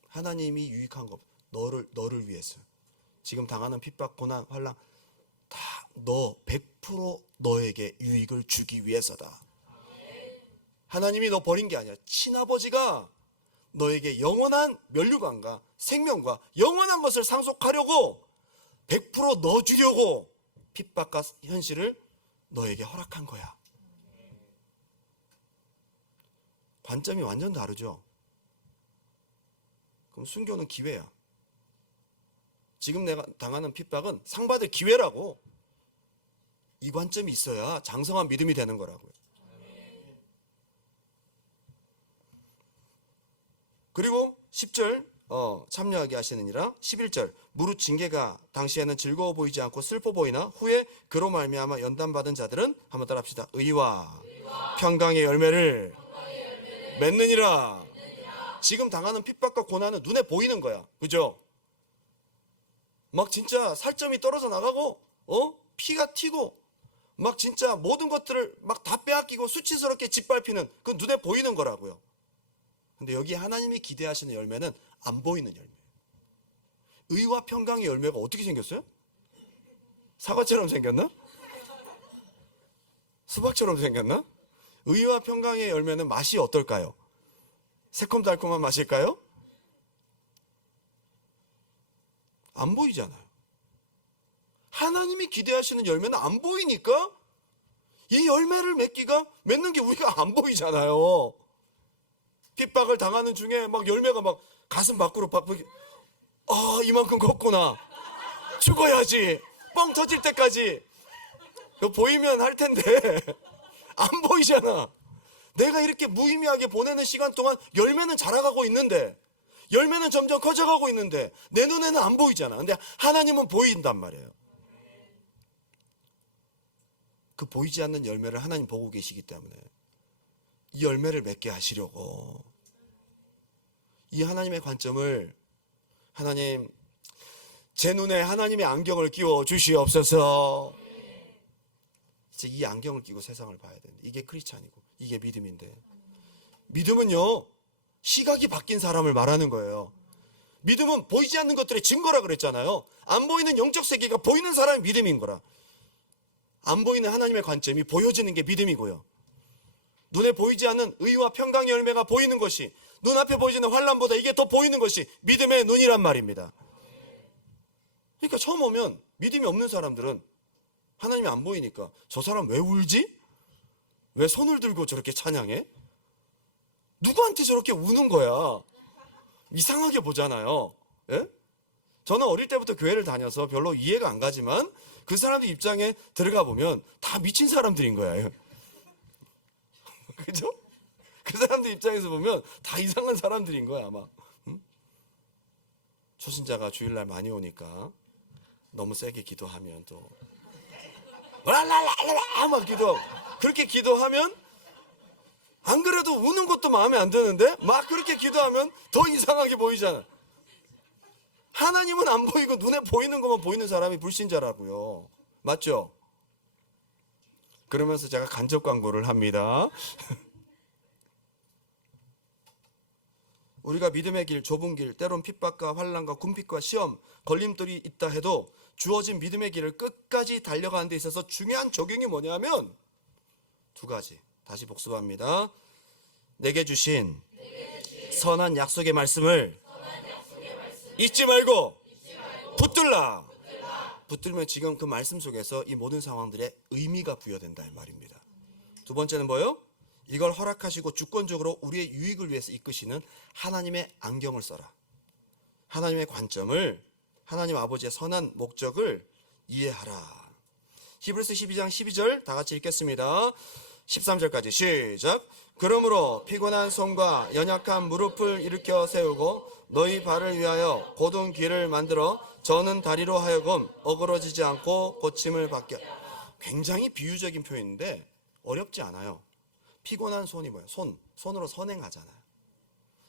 하나님이 유익한 것, 너를 위해서. 지금 당하는 핍박, 고난, 환난 다 너 100% 너에게 유익을 주기 위해서다. 하나님이 너 버린 게 아니야. 친아버지가 너에게 영원한 면류관과 생명과 영원한 것을 상속하려고 100% 넣어주려고 핍박과 현실을 너에게 허락한 거야. 관점이 완전 다르죠. 그럼 순교는 기회야. 지금 내가 당하는 핍박은 상받을 기회라고. 이 관점이 있어야 장성한 믿음이 되는 거라고요. 그리고 10절 참여하게 하시느니라. 11절 무릇 징계가 당시에는 즐거워 보이지 않고 슬퍼 보이나 후에 그로 말미암아 연단받은 자들은 한번 따라합시다. 의와 평강의 열매를 맺느니라. 지금 당하는 핍박과 고난은 눈에 보이는 거야. 그죠? 막 진짜 살점이 떨어져 나가고 피가 튀고 막 진짜 모든 것들을 막 다 빼앗기고 수치스럽게 짓밟히는 그 눈에 보이는 거라고요. 근데 여기 하나님이 기대하시는 열매는 안 보이는 열매. 의와 평강의 열매가 어떻게 생겼어요? 사과처럼 생겼나? 수박처럼 생겼나? 의와 평강의 열매는 맛이 어떨까요? 새콤달콤한 맛일까요? 안 보이잖아요. 하나님이 기대하시는 열매는 안 보이니까 이 열매를 맺는 게 우리가 안 보이잖아요. 핍박을 당하는 중에 막 열매가 막 가슴 밖으로 이만큼 걷구나. 죽어야지. 뻥 터질 때까지. 이거 보이면 할 텐데 안 보이잖아. 내가 이렇게 무의미하게 보내는 시간 동안 열매는 자라가고 있는데, 열매는 점점 커져가고 있는데 내 눈에는 안 보이잖아. 근데 하나님은 보인단 말이에요. 그 보이지 않는 열매를 하나님 보고 계시기 때문에 이 열매를 맺게 하시려고. 이 하나님의 관점을, 하나님 제 눈에 하나님의 안경을 끼워 주시옵소서. 이제 이 안경을 끼고 세상을 봐야 되는데, 이게 크리스찬이고 이게 믿음인데, 믿음은요 시각이 바뀐 사람을 말하는 거예요. 믿음은 보이지 않는 것들의 증거라 그랬잖아요. 안 보이는 영적 세계가 보이는 사람이 믿음인 거라. 안 보이는 하나님의 관점이 보여지는 게 믿음이고요. 눈에 보이지 않는 의와 평강의 열매가 보이는 것이, 눈앞에 보이지는 환난보다 이게 더 보이는 것이 믿음의 눈이란 말입니다. 그러니까 처음 오면 믿음이 없는 사람들은 하나님이 안 보이니까 저 사람 왜 울지? 왜 손을 들고 저렇게 찬양해? 누구한테 저렇게 우는 거야? 이상하게 보잖아요. 예? 저는 어릴 때부터 교회를 다녀서 별로 이해가 안 가지만 그 사람들 입장에 들어가 보면 다 미친 사람들인 거야. 그죠? 그 사람들 입장에서 보면 다 이상한 사람들인 거야 아마. 초신자가 주일날 많이 오니까 너무 세게 기도하면 또 랄랄랄랄 막 기도하고, 그렇게 기도하면 안 그래도 우는 것도 마음에 안 드는데 막 그렇게 기도하면 더 이상하게 보이잖아. 하나님은 안 보이고 눈에 보이는 것만 보이는 사람이 불신자라고요. 맞죠? 그러면서 제가 간접 광고를 합니다. 우리가 믿음의 길, 좁은 길, 때론 핍박과 환난과 궁핍과 시험, 걸림돌이 있다 해도 주어진 믿음의 길을 끝까지 달려가는 데 있어서 중요한 적용이 뭐냐면 두 가지. 다시 복습합니다. 내게 주신 선한 약속의 말씀을 잊지 말고 붙들라. 붙들면 지금 그 말씀 속에서 이 모든 상황들의 의미가 부여된다 이 말입니다. 두 번째는 뭐예요? 이걸 허락하시고 주권적으로 우리의 유익을 위해서 이끄시는 하나님의 안경을 써라. 하나님의 관점을, 하나님 아버지의 선한 목적을 이해하라. 히브리서 12장 12절 다 같이 읽겠습니다. 13절까지 시작. 그러므로 피곤한 손과 연약한 무릎을 일으켜 세우고 너희 발을 위하여 곧은 길을 만들어 저는 다리로 하여금 어그러지지 않고 고침을 받게. 굉장히 비유적인 표현인데 어렵지 않아요. 피곤한 손이 뭐예요? 손으로 선행하잖아요.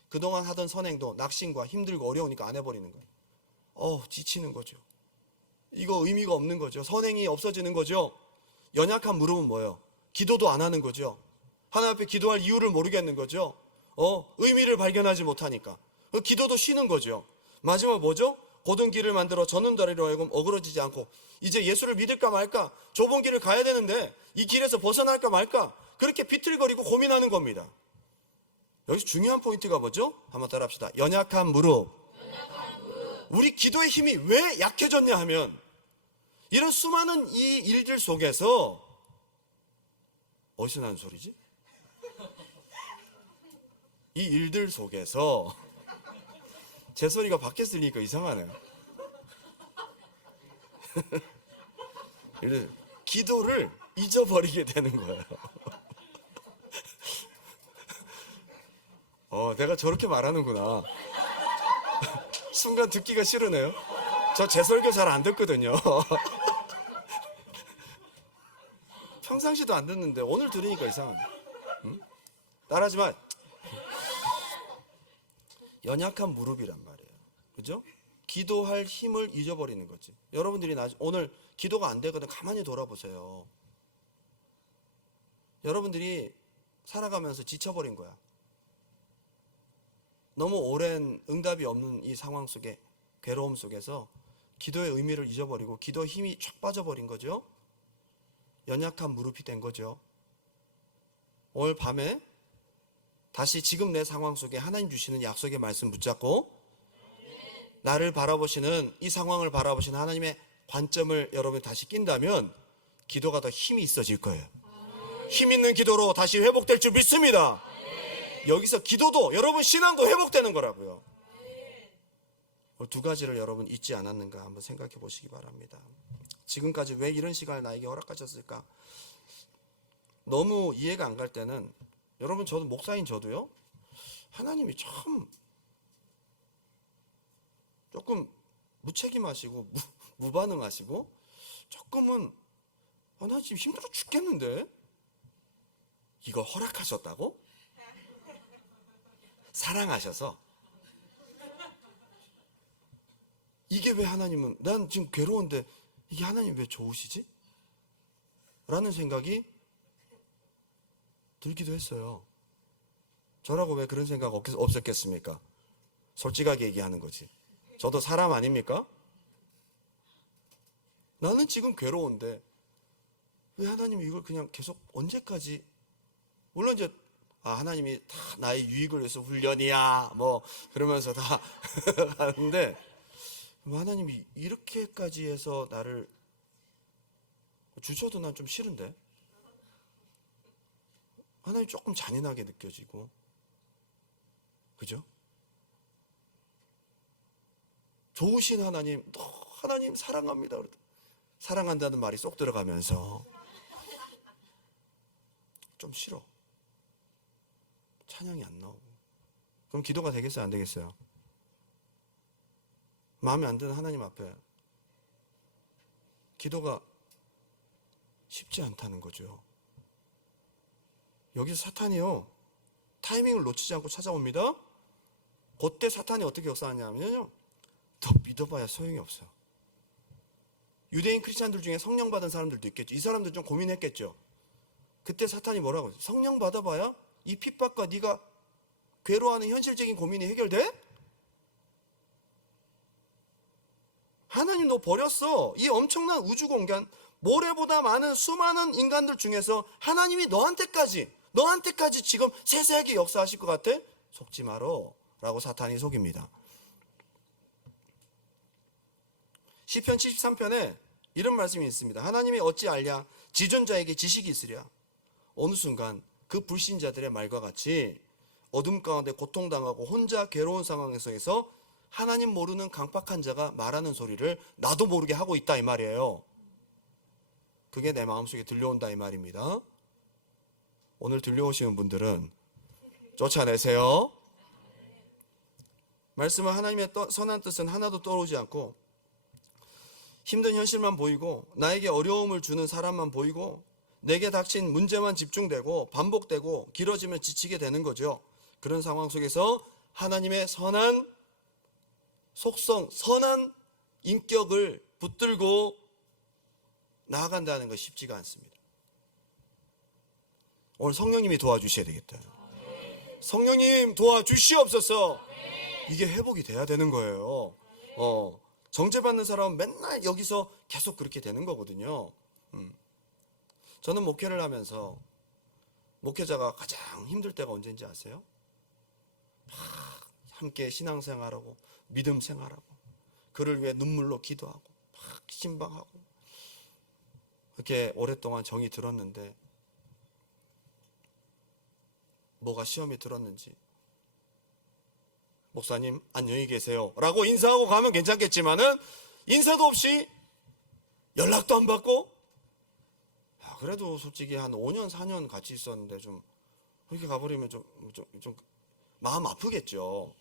그동안 하던 선행도 낙심과 힘들고 어려우니까 안 해버리는 거예요. 지치는 거죠. 이거 의미가 없는 거죠. 선행이 없어지는 거죠. 연약한 무릎은 뭐예요? 기도도 안 하는 거죠. 하나님 앞에 기도할 이유를 모르겠는 거죠. 의미를 발견하지 못하니까. 기도도 쉬는 거죠. 마지막 뭐죠? 곧은 길을 만들어 저는 다리로 하여금 어그러지지 않고, 이제 예수를 믿을까 말까, 좁은 길을 가야 되는데 이 길에서 벗어날까 말까, 그렇게 비틀거리고 고민하는 겁니다. 여기서 중요한 포인트가 뭐죠? 한번 따라합시다. 연약한 무릎. 우리 기도의 힘이 왜 약해졌냐 하면, 이런 수많은 이 일들 속에서, 어디서 나는 소리지? 이 일들 속에서 제 소리가 밖에서 들리니까 이상하네요. 기도를 잊어버리게 되는 거예요. 내가 저렇게 말하는구나. 순간 듣기가 싫으네요. 저 제 설교 잘 안 듣거든요. 평상시도 안 듣는데 오늘 들으니까 이상하네. 따라하지만 연약한 무릎이란 말이에요. 그죠? 기도할 힘을 잊어버리는 거지. 여러분들이 오늘 기도가 안 되거든 가만히 돌아보세요. 여러분들이 살아가면서 지쳐버린 거야. 너무 오랜 응답이 없는 이 상황 속에, 괴로움 속에서 기도의 의미를 잊어버리고 기도의 힘이 쫙 빠져버린 거죠. 연약한 무릎이 된 거죠. 오늘 밤에 다시 지금 내 상황 속에 하나님 주시는 약속의 말씀 붙잡고 나를 바라보시는, 이 상황을 바라보시는 하나님의 관점을 여러분이 다시 낀다면 기도가 더 힘이 있어질 거예요. 힘 있는 기도로 다시 회복될 줄 믿습니다. 여기서 기도도, 여러분 신앙도 회복되는 거라고요. 두 가지를 여러분 잊지 않았는가 한번 생각해 보시기 바랍니다. 지금까지 왜 이런 시간을 나에게 허락하셨을까? 너무 이해가 안 갈 때는, 여러분 저도 목사인 저도요, 하나님이 참 조금 무책임하시고 무반응하시고 조금은 나 지금 힘들어 죽겠는데 이거 허락하셨다고? 사랑하셔서. 이게 왜 하나님은, 난 지금 괴로운데 이게 하나님 왜 좋으시지? 라는 생각이 들기도 했어요. 저라고 왜 그런 생각 없었겠습니까? 솔직하게 얘기하는 거지. 저도 사람 아닙니까? 나는 지금 괴로운데 왜 하나님이 이걸 그냥 계속 언제까지, 물론 이제 하나님이 다 나의 유익을 위해서 훈련이야 뭐 그러면서 다 하는데, 하나님이 이렇게까지 해서 나를 주셔도 난 좀 싫은데, 하나님 조금 잔인하게 느껴지고, 그죠? 좋으신 하나님, 하나님 사랑합니다. 사랑한다는 말이 쏙 들어가면서 좀 싫어. 찬양이 안 나오고. 그럼 기도가 되겠어요, 안 되겠어요? 마음에 안 드는 하나님 앞에 기도가 쉽지 않다는 거죠. 여기서 사탄이요, 타이밍을 놓치지 않고 찾아옵니다. 그때 사탄이 어떻게 역사하냐면요, 더 믿어봐야 소용이 없어요. 유대인 크리스찬들 중에 성령 받은 사람들도 있겠죠. 이 사람들 좀 고민했겠죠. 그때 사탄이 뭐라고 했어요? 성령 받아봐야 이 핍박과 네가 괴로워하는 현실적인 고민이 해결돼? 하나님 너 버렸어. 이 엄청난 우주 공간, 모래보다 많은 수많은 인간들 중에서 하나님이 너한테까지 지금 세세하게 역사하실 것 같아? 속지 마라 라고 사탄이 속입니다. 시편 73편에 이런 말씀이 있습니다. 하나님이 어찌 알랴? 지존자에게 지식이 있으랴. 어느 순간 그 불신자들의 말과 같이 어둠 가운데 고통당하고 혼자 괴로운 상황에서 하나님 모르는 강박한 자가 말하는 소리를 나도 모르게 하고 있다 이 말이에요. 그게 내 마음속에 들려온다 이 말입니다. 오늘 들려오시는 분들은 쫓아내세요. 말씀은 하나님의 선한 뜻은 하나도 떠오르지 않고 힘든 현실만 보이고 나에게 어려움을 주는 사람만 보이고 내게 닥친 문제만 집중되고 반복되고 길어지면 지치게 되는 거죠. 그런 상황 속에서 하나님의 선한 속성, 선한 인격을 붙들고 나아간다는 거 쉽지가 않습니다. 오늘 성령님이 도와주셔야 되겠다. 성령님 도와주시옵소서. 이게 회복이 돼야 되는 거예요. 정죄받는 사람은 맨날 여기서 계속 그렇게 되는 거거든요. 저는 목회를 하면서 목회자가 가장 힘들 때가 언제인지 아세요? 함께 신앙생활하고 믿음 생활하고 그를 위해 눈물로 기도하고 막 신방하고 이렇게 오랫동안 정이 들었는데 뭐가 시험이 들었는지 목사님 안녕히 계세요 라고 인사하고 가면 괜찮겠지만은 인사도 없이 연락도 안 받고 그래도 솔직히 한 5년 4년 같이 있었는데 좀 그렇게 가버리면 좀 마음 아프겠죠.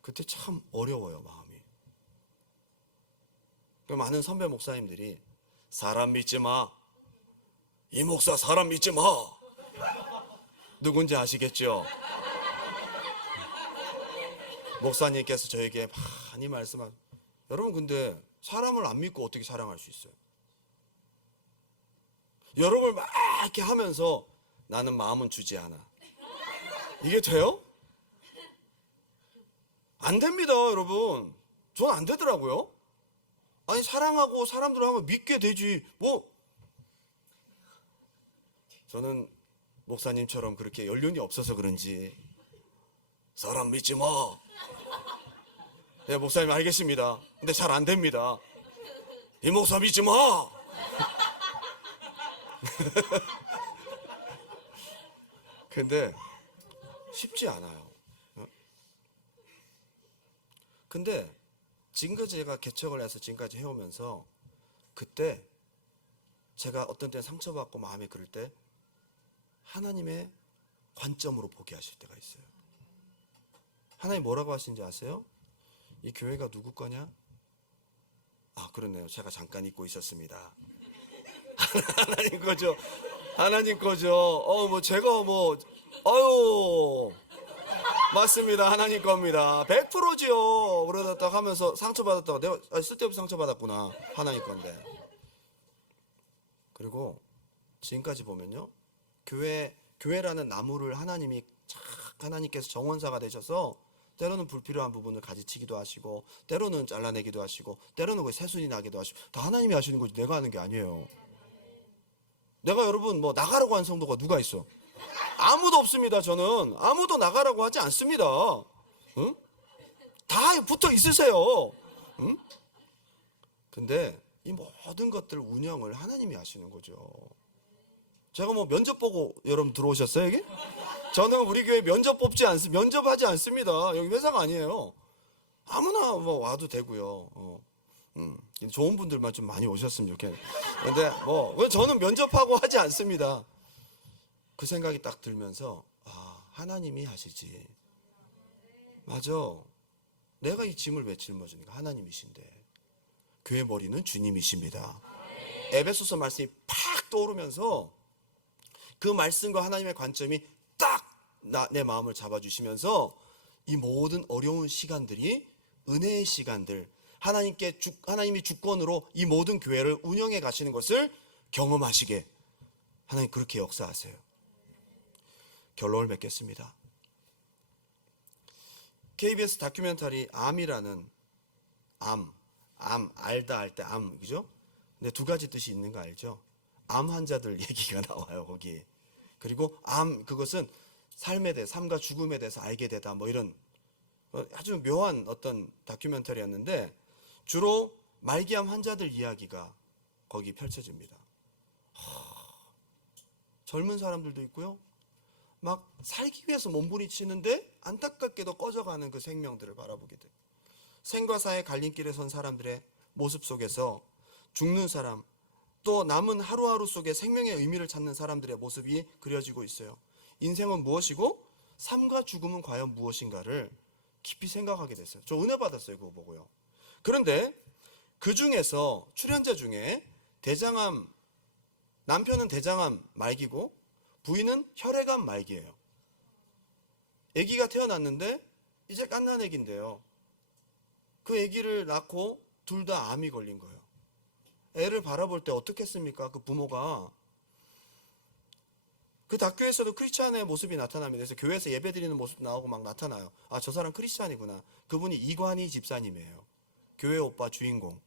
그때 참 어려워요 마음이. 많은 선배 목사님들이 사람 믿지 마. 이 목사 사람 믿지 마. 누군지 아시겠죠? 목사님께서 저에게 많이 말씀한 여러분 근데 사람을 안 믿고 어떻게 사랑할 수 있어요? 여러분을 막 이렇게 하면서 나는 마음은 주지 않아. 이게 돼요? 안 됩니다 여러분. 전 안 되더라고요. 아니 사랑하고 사람들하고 믿게 되지 뭐. 저는 목사님처럼 그렇게 연륜이 없어서 그런지 사람 믿지 마. 네, 목사님 알겠습니다. 근데 잘 안 됩니다. 이 목사 믿지 마. 근데 쉽지 않아요. 근데 지금까지 제가 개척을 해서 지금까지 해오면서 그때 제가 어떤 때는 상처받고 마음에 그럴 때 하나님의 관점으로 보게 하실 때가 있어요. 하나님 뭐라고 하시는지 아세요? 이 교회가 누구 거냐? 아 그렇네요. 제가 잠깐 잊고 있었습니다. 하나님 거죠. 하나님 거죠. 뭐 제가 뭐 아유 맞습니다. 하나님 겁니다. 100%지요. 그러다 딱 하면서 상처받았다가 내가 쓸데없이 상처받았구나. 하나님 건데. 그리고 지금까지 보면요. 교회라는 나무를 하나님께서 정원사가 되셔서 때로는 불필요한 부분을 가지치기도 하시고 때로는 잘라내기도 하시고 때로는 그 새순이 나기도 하시고 다 하나님이 하시는 거지 내가 하는 게 아니에요. 내가 여러분 뭐 나가라고 한 성도가 누가 있어? 아무도 없습니다. 저는 아무도 나가라고 하지 않습니다. 응? 다 붙어 있으세요. 응? 근데 이 모든 것들 운영을 하나님이 하시는 거죠. 제가 뭐 면접 보고 여러분 들어오셨어요 여기? 저는 우리 교회 면접하지 않습니다. 여기 회사가 아니에요. 아무나 뭐 와도 되고요. 좋은 분들만 좀 많이 오셨으면 좋겠네요. 근데 뭐 저는 면접하고 하지 않습니다. 그 생각이 딱 들면서 하나님이 하시지. 맞아. 내가 이 짐을 왜 짊어지니까 하나님이신데 교회 머리는 주님이십니다. 에베소서 말씀이 팍 떠오르면서 그 말씀과 하나님의 관점이 딱 내 마음을 잡아주시면서 이 모든 어려운 시간들이 은혜의 시간들, 하나님이 주권으로 이 모든 교회를 운영해 가시는 것을 경험하시게 하나님 그렇게 역사하세요. 결론을 맺겠습니다. KBS 다큐멘터리 암이라는 알다 할 때 암, 그죠? 근데 두 가지 뜻이 있는 거 알죠? 암 환자들 얘기가 나와요 거기. 그리고 그것은 삶과 죽음에 대해서 알게 되다 뭐 이런 아주 묘한 어떤 다큐멘터리였는데 주로 말기암 환자들 이야기가 거기 펼쳐집니다. 젊은 사람들도 있고요. 막 살기 위해서 몸부림치는데 안타깝게도 꺼져가는 그 생명들을 바라보게 돼요. 생과 사의 갈림길에 선 사람들의 모습 속에서 죽는 사람, 또 남은 하루하루 속에 생명의 의미를 찾는 사람들의 모습이 그려지고 있어요. 인생은 무엇이고 삶과 죽음은 과연 무엇인가를 깊이 생각하게 됐어요. 저 은혜 받았어요, 그거 보고요. 그런데 그 중에서 출연자 중에 남편은 대장암 말기고 부인은 혈액암 말기예요. 아기가 태어났는데 이제 갓난 아기인데요. 그 아기를 낳고 둘 다 암이 걸린 거예요. 애를 바라볼 때 어떻겠습니까? 그 부모가. 그 다큐에서도 크리스찬의 모습이 나타납니다. 그래서 교회에서 예배드리는 모습도 나오고 막 나타나요. 아, 저 사람 크리스찬이구나. 그분이 이관희 집사님이에요. 교회 오빠 주인공.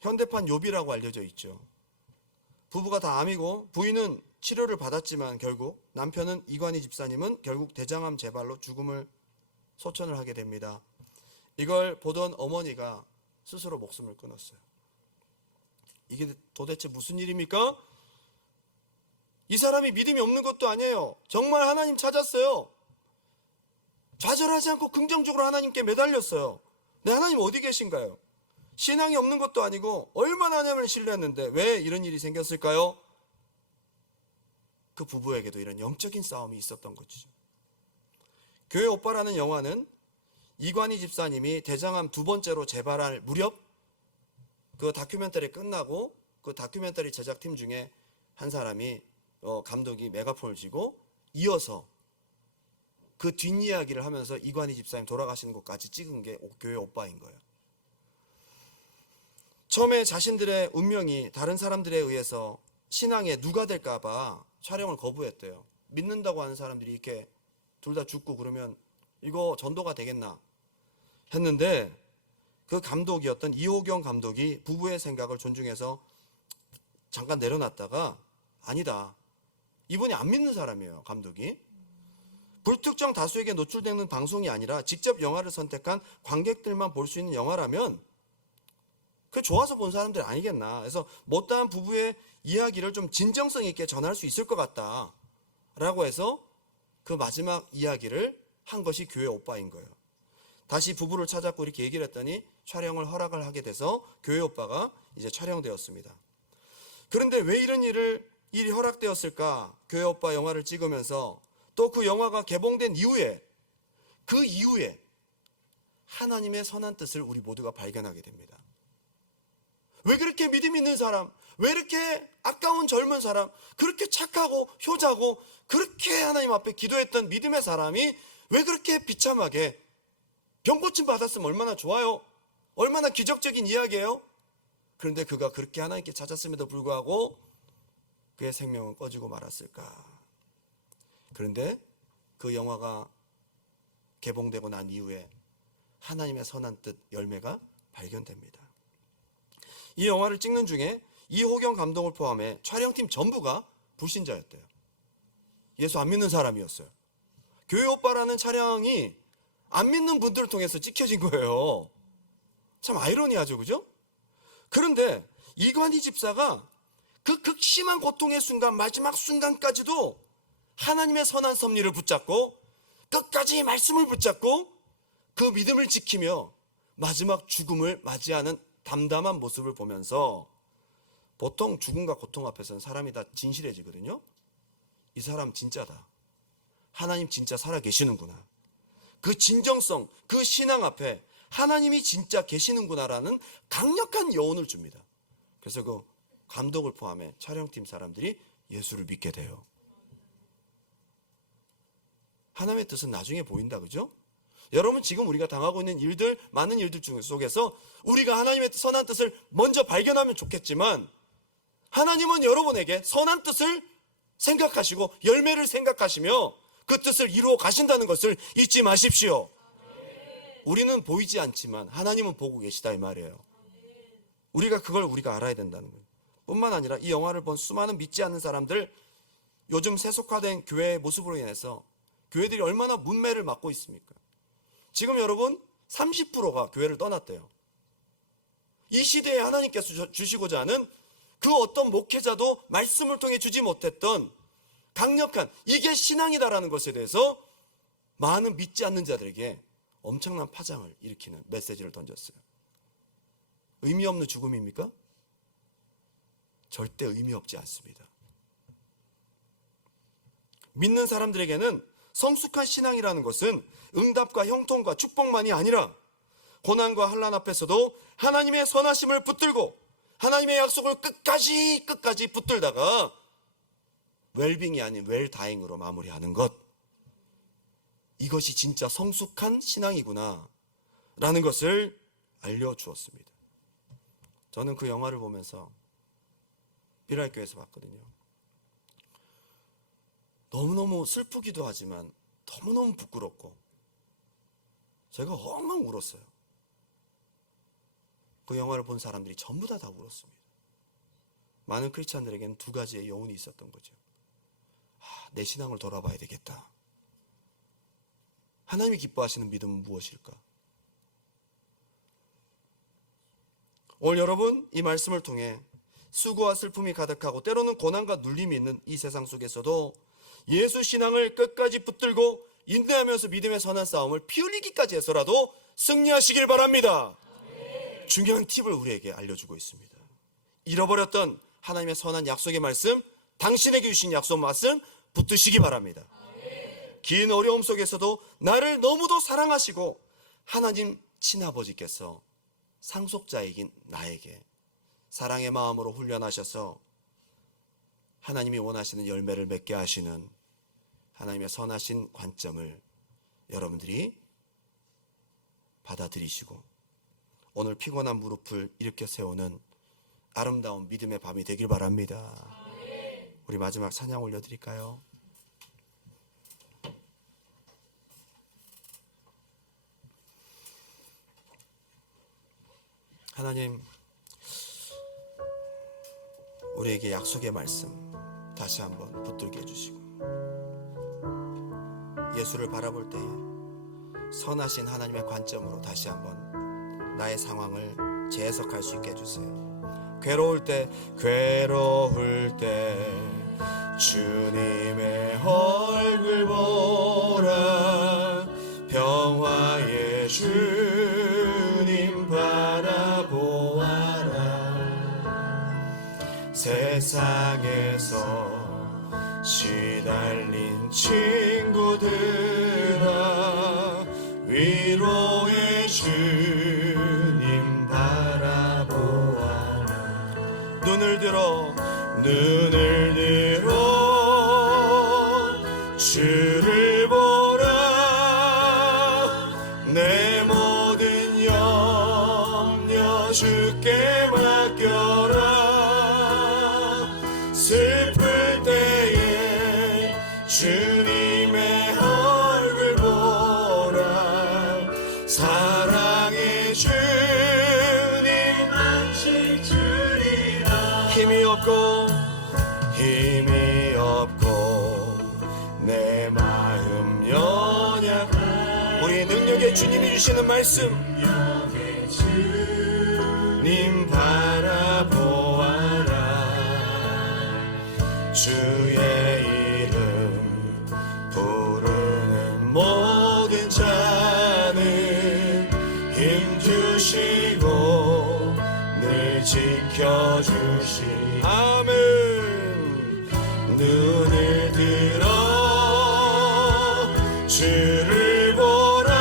현대판 욥이라고 알려져 있죠. 부부가 다 암이고 부인은 치료를 받았지만 결국 남편은 이관희 집사님은 결국 대장암 재발로 죽음을 소천을 하게 됩니다. 이걸 보던 어머니가 스스로 목숨을 끊었어요. 이게 도대체 무슨 일입니까? 이 사람이 믿음이 없는 것도 아니에요. 정말 하나님 찾았어요. 좌절하지 않고 긍정적으로 하나님께 매달렸어요. 네, 하나님 어디 계신가요? 신앙이 없는 것도 아니고 얼마나 하나님을 신뢰했는데 왜 이런 일이 생겼을까요? 그 부부에게도 이런 영적인 싸움이 있었던 거죠. 교회 오빠라는 영화는 이관희 집사님이 대장암 두 번째로 재발할 무렵 그 다큐멘터리 끝나고 그 다큐멘터리 제작팀 중에 한 사람이 감독이 메가폰을 쥐고 이어서 그 뒷이야기를 하면서 이관희 집사님 돌아가시는 것까지 찍은 게 교회 오빠인 거예요. 처음에 자신들의 운명이 다른 사람들에 의해서 신앙에 누가 될까봐 촬영을 거부했대요. 믿는다고 하는 사람들이 이렇게 둘 다 죽고 그러면 이거 전도가 되겠나 했는데 그 감독이었던 이호경 감독이 부부의 생각을 존중해서 잠깐 내려놨다가 아니다. 이분이 안 믿는 사람이에요, 감독이. 불특정 다수에게 노출되는 방송이 아니라 직접 영화를 선택한 관객들만 볼 수 있는 영화라면 그게 좋아서 본 사람들이 아니겠나. 그래서 못다한 부부의 이야기를 좀 진정성 있게 전할 수 있을 것 같다 라고 해서 그 마지막 이야기를 한 것이 교회 오빠인 거예요. 다시 부부를 찾았고 이렇게 얘기를 했더니 촬영을 허락을 하게 돼서 교회 오빠가 이제 촬영되었습니다. 그런데 왜 이런 일이 허락되었을까? 교회 오빠 영화를 찍으면서 또 그 영화가 개봉된 이후에 그 이후에 하나님의 선한 뜻을 우리 모두가 발견하게 됩니다. 왜 그렇게 믿음 있는 사람, 왜 이렇게 아까운 젊은 사람, 그렇게 착하고 효자고 그렇게 하나님 앞에 기도했던 믿음의 사람이 왜 그렇게 비참하게 병고침 받았으면 얼마나 좋아요? 얼마나 기적적인 이야기예요? 그런데 그가 그렇게 하나님께 찾았음에도 불구하고 그의 생명은 꺼지고 말았을까? 그런데 그 영화가 개봉되고 난 이후에 하나님의 선한 뜻 열매가 발견됩니다. 이 영화를 찍는 중에 이호경 감독을 포함해 촬영팀 전부가 불신자였대요. 예수 안 믿는 사람이었어요. 교회 오빠라는 촬영이 안 믿는 분들을 통해서 찍혀진 거예요. 참 아이러니하죠, 그죠? 그런데 이관희 집사가 그 극심한 고통의 순간, 마지막 순간까지도 하나님의 선한 섭리를 붙잡고 끝까지 말씀을 붙잡고 그 믿음을 지키며 마지막 죽음을 맞이하는 담담한 모습을 보면서 보통 죽음과 고통 앞에서는 사람이 다 진실해지거든요. 이 사람 진짜다. 하나님 진짜 살아계시는구나. 그 진정성, 그 신앙 앞에 하나님이 진짜 계시는구나라는 강력한 여운을 줍니다. 그래서 그 감독을 포함해 촬영팀 사람들이 예수를 믿게 돼요. 하나님의 뜻은 나중에 보인다, 그죠? 여러분 지금 우리가 당하고 있는 일들, 많은 일들 속에서 우리가 하나님의 선한 뜻을 먼저 발견하면 좋겠지만 하나님은 여러분에게 선한 뜻을 생각하시고 열매를 생각하시며 그 뜻을 이루어 가신다는 것을 잊지 마십시오. 우리는 보이지 않지만 하나님은 보고 계시다 이 말이에요. 우리가 알아야 된다는 거예요. 뿐만 아니라 이 영화를 본 수많은 믿지 않는 사람들, 요즘 세속화된 교회의 모습으로 인해서 교회들이 얼마나 문매를 맞고 있습니까? 지금 여러분 30%가 교회를 떠났대요. 이 시대에 하나님께서 주시고자 하는 그 어떤 목회자도 말씀을 통해 주지 못했던 강력한 이게 신앙이다라는 것에 대해서 많은 믿지 않는 자들에게 엄청난 파장을 일으키는 메시지를 던졌어요. 의미 없는 죽음입니까? 절대 의미 없지 않습니다. 믿는 사람들에게는 성숙한 신앙이라는 것은 응답과 형통과 축복만이 아니라 고난과 환난 앞에서도 하나님의 선하심을 붙들고 하나님의 약속을 끝까지 붙들다가 웰빙이 아닌 웰다잉으로 마무리하는 것, 이것이 진짜 성숙한 신앙이구나 라는 것을 알려주었습니다. 저는 그 영화를 보면서 비랄교회에서 봤거든요. 너무너무 슬프기도 하지만 너무너무 부끄럽고 제가 엉엉 울었어요. 그 영화를 본 사람들이 전부 다 울었습니다. 많은 크리스찬들에게는 두 가지의 여운이 있었던 거죠. 내 신앙을 돌아봐야 되겠다. 하나님이 기뻐하시는 믿음은 무엇일까? 오늘 여러분, 이 말씀을 통해 수고와 슬픔이 가득하고 때로는 고난과 눌림이 있는 이 세상 속에서도 예수 신앙을 끝까지 붙들고 인내하면서 믿음의 선한 싸움을 피 흘리기까지 해서라도 승리하시길 바랍니다. 중요한 팁을 우리에게 알려주고 있습니다. 잃어버렸던 하나님의 선한 약속의 말씀, 당신에게 주신 약속 말씀 붙드시기 바랍니다. 긴 어려움 속에서도 나를 너무도 사랑하시고 하나님 친아버지께서 상속자이긴 나에게 사랑의 마음으로 훈련하셔서 하나님이 원하시는 열매를 맺게 하시는 하나님의 선하신 관점을 여러분들이 받아들이시고 오늘 피곤한 무릎을 일으켜 세우는 아름다운 믿음의 밤이 되길 바랍니다. 우리 마지막 찬양 올려드릴까요? 하나님, 우리에게 약속의 말씀 다시 한번 붙들게 해주시고 예수를 바라볼 때에 선하신 하나님의 관점으로 다시 한번 나의 상황을 재해석할 수 있게 해주세요. 괴로울 때 주님의 얼굴 보라, 평화의 주님 바라보아라. 세상에서 시달린 친구들아, 위로의 주님 바라보아라. 눈을 들어 주를 보라, 내 모든 염려 주께 맡겨라. 슬플 때에 주님의 얼굴 보라, 사랑의 주님 안식 주리라. 힘이 없고 내 마음 연약한 우리의 능력의 주님이 주시는 말씀, 능력의 주님 바라보아라. 주의 이름 부르는 모든 자는 힘주시고 늘 지켜주시. 아멘. 눈을 들어 주를 보라,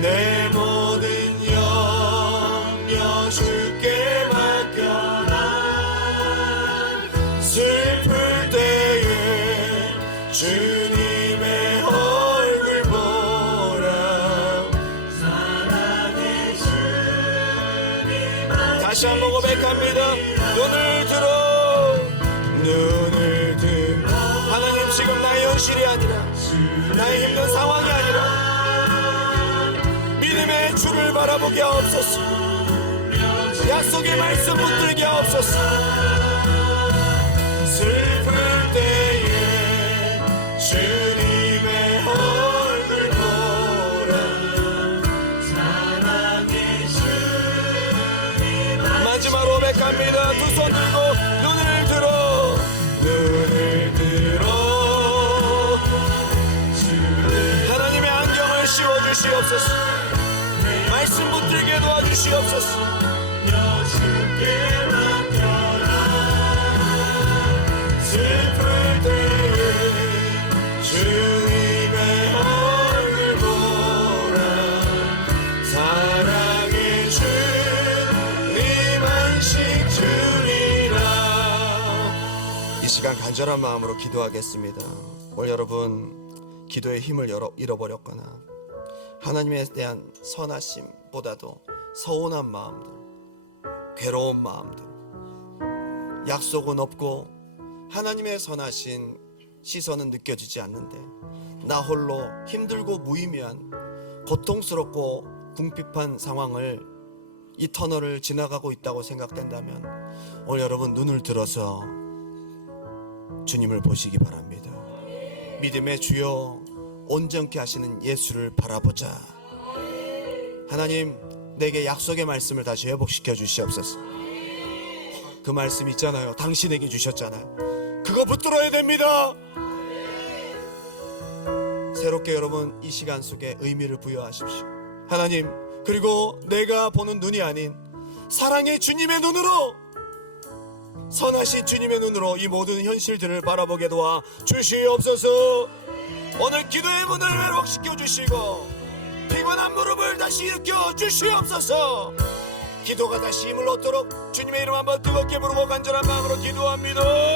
내 모든 염려 주께 맡겨라. 슬플 때에 주님의 얼굴 보라, 사랑의 주님. 다시 한번 고백합니다. 눈을 들어 하나님, 지금 나의 현실이 아니라 나의 힘든 상황이 아니라 믿음의 주를 바라보게 하옵소서. 약속의 말씀 붙들게 하옵소서. 슬플 때에 주님의 얼굴 보라, 사랑의 주님. 마지막으로 고백합니다. 두 손 들고 눈을 들어 하나님의 안경을 씌워주시옵소서. 말씀 붙들게 도와주시옵소서. 이 시간 간절한 마음으로 기도하겠습니다. 오늘 여러분 기도의 힘을 잃어버렸거나 하나님에 대한 선하심보다도 서운한 마음들, 괴로운 마음들, 약속은 없고 하나님의 선하신 시선은 느껴지지 않는데 나 홀로 힘들고 무의미한 고통스럽고 궁핍한 상황을 이 터널을 지나가고 있다고 생각된다면 오늘 여러분 눈을 들어서 주님을 보시기 바랍니다. 믿음의 주여 온전케 하시는 예수를 바라보자. 하나님, 내게 약속의 말씀을 다시 회복시켜 주시옵소서. 그 말씀 있잖아요. 당신에게 주셨잖아요. 그거 붙들어야 됩니다. 새롭게 여러분 이 시간 속에 의미를 부여하십시오. 하나님, 그리고 내가 보는 눈이 아닌 사랑의 주님의 눈으로, 선하신 주님의 눈으로 이 모든 현실들을 바라보게 도와 주시옵소서. 오늘 기도의 문을 회복시켜 주시고 피곤한 무릎을 다시 일으켜 주시옵소서. 기도가 다시 힘을 얻도록 주님의 이름 한번 뜨겁게 부르고 간절한 마음으로 기도합니다.